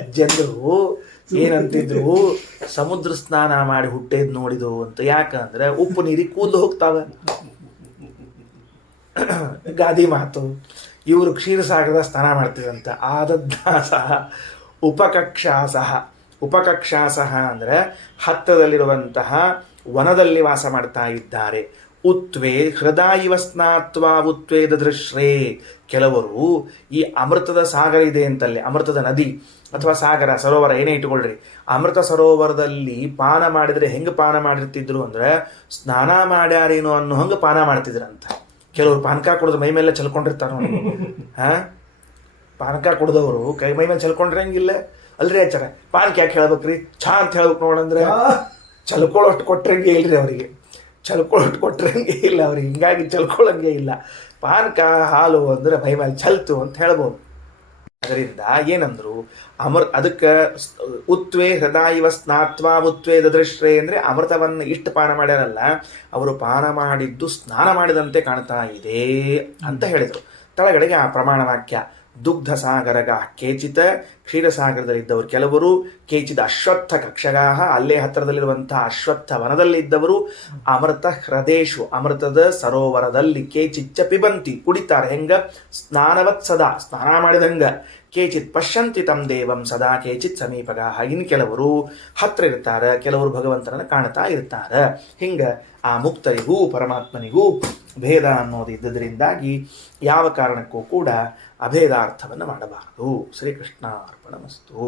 ಅಜ್ಜಂದ್ರು ಏನಂತಿದ್ರು? ಸಮುದ್ರ ಸ್ನಾನ ಮಾಡಿ ಹುಟ್ಟೇದ್ ನೋಡಿದು ಅಂತ. ಯಾಕಂದ್ರೆ ಉಪ್ಪು ನೀರಿಗೆ ಕೂದಲು ಹೋಗ್ತಾವ, ಗಾದಿ ಮಾತು. ಇವರು ಕ್ಷೀರಸಾಗರದ ಸ್ನಾನ ಮಾಡ್ತಿದ್ರಂತ. ಆದದ್ಧಾಸಹ ಉಪಕಕ್ಷಾಸಹ. ಉಪಕಕ್ಷಾಸಹ ಅಂದ್ರೆ ಹತ್ತದಲ್ಲಿರುವಂತಹ ವನದಲ್ಲಿ ವಾಸ ಮಾಡ್ತಾ ಇದ್ದಾರೆ. ಉತ್ವೇ ಹೃದಯ ಸ್ನಾತ್ವ ಉತ್ವೇ ದದೃಶ್ರೇ. ಕೆಲವರು ಈ ಅಮೃತದ ಸಾಗರ ಇದೆ ಅಂತಲ್ಲಿ, ಅಮೃತದ ನದಿ ಅಥವಾ ಸಾಗರ, ಸರೋವರ ಏನೇ ಇಟ್ಕೊಳ್ರಿ, ಅಮೃತ ಸರೋವರದಲ್ಲಿ ಪಾನ ಮಾಡಿದ್ರೆ ಹೆಂಗೆ ಪಾನ ಮಾಡಿರ್ತಿದ್ರು ಅಂದ್ರೆ ಸ್ನಾನ ಮಾಡ್ಯಾರೇನೋ ಅನ್ನೋ ಹಂಗೆ ಪಾನ ಮಾಡ್ತಿದ್ರಂತ. ಕೆಲವರು ಪಾನಕ ಕುಡಿದು ಮೈ ಮೇಲೆ ಚಲ್ಕೊಂಡಿರ್ತಾರ ನೋಡಿ. ಪಾನಕ ಕುಡ್ದವರು ಮೈ ಮೇಲೆ ಚಲ್ಕೊಂಡ್ರೆ ಹಂಗಿಲ್ಲ ಅಲ್ರಿ ಆಚಾರ. ಪಾನಕ ಯಾಕೆ ಹೇಳ್ಬೇಕ್ರಿ? ಚಾ ಅಂತ ಹೇಳ್ಬೇಕು ನೋಡಂದ್ರೆ ಚಲ್ಕೊಳ್ಳೋಷ್ಟು ಕೊಟ್ರಂಗೆ ಇಲ್ರಿ ಅವರಿಗೆ, ಚಲ್ಕೊಳ್ಳೋಷ್ಟು ಕೊಟ್ರಂಗೆ ಇಲ್ಲ ಅವ್ರಿಗೆ, ಹಿಂಗಾಗಿ ಚಲ್ಕೊಳ್ಳಂಗೆ ಇಲ್ಲ. ಪಾನಕ ಹಾಲು ಅಂದ್ರೆ ಮೈ ಮೇಲೆ ಚಲ್ತು ಅಂತ ಹೇಳ್ಬೋದು. ಅದರಿಂದ ಏನಂದ್ರು ಅದಕ್ಕೆ ಉತ್ವೇ ಹೃದಯ ಸ್ನಾತ್ವ ಉತ್ವೇ ದದೃಶ್ರೇ ಅಂದ್ರೆ ಅಮೃತವನ್ನು ಇಷ್ಟು ಪಾನ ಮಾಡ್ಯಾರಲ್ಲ, ಅವರು ಪಾನ ಮಾಡಿದ್ದು ಸ್ನಾನ ಮಾಡಿದಂತೆ ಕಾಣ್ತಾ ಇದೆ ಅಂತ ಹೇಳಿದರು. ತಳಗಡೆಗೆ ಆ ಪ್ರಮಾಣ ವಾಕ್ಯ ದುಗ್ಧ ಸಾಗರಗ ಕೇಚಿತ, ಕ್ಷೀರಸಾಗರದಲ್ಲಿದ್ದವರು ಕೆಲವರು, ಕೇಚಿದ ಅಶ್ವತ್ಥ ಕಕ್ಷಗಾಹ, ಅಲ್ಲೇ ಹತ್ತಿರದಲ್ಲಿರುವಂತಹ ಅಶ್ವತ್ಥ ವನದಲ್ಲಿದ್ದವರು, ಅಮೃತ ಹೃದೇಶು, ಅಮೃತದ ಸರೋವರದಲ್ಲಿ, ಕೇಚಿಚ್ಚ ಪಿಬಂತಿ, ಕುಡಿತಾರೆ. ಹೆಂಗ? ಸ್ನಾನವತ್ ಸದಾ, ಸ್ನಾನ ಮಾಡಿದಂಗ. ಕೇಚಿತ್ ಪಶ್ಯಂತಿ ತಂ ದೇವಂ ಸದಾ ಕೇಚಿತ್ ಸಮೀಪಗಾಹ. ಇನ್ನು ಕೆಲವರು ಹತ್ರ ಇರ್ತಾರೆ, ಕೆಲವರು ಭಗವಂತನನ್ನು ಕಾಣ್ತಾ ಇರ್ತಾರೆ. ಹಿಂಗ ಆ ಮುಕ್ತರಿಗೂ ಪರಮಾತ್ಮನಿಗೂ ಭೇದ ಅನ್ನೋದು ಇದ್ದದರಿಂದಾಗಿ ಯಾವ ಕಾರಣಕ್ಕೂ ಕೂಡ ಅಭೇದಾರ್ಥವನ್ನು ಮಾಡಬಾರದು. ಶ್ರೀಕೃಷ್ಣ ಅರ್ಪಣಮಸ್ತು.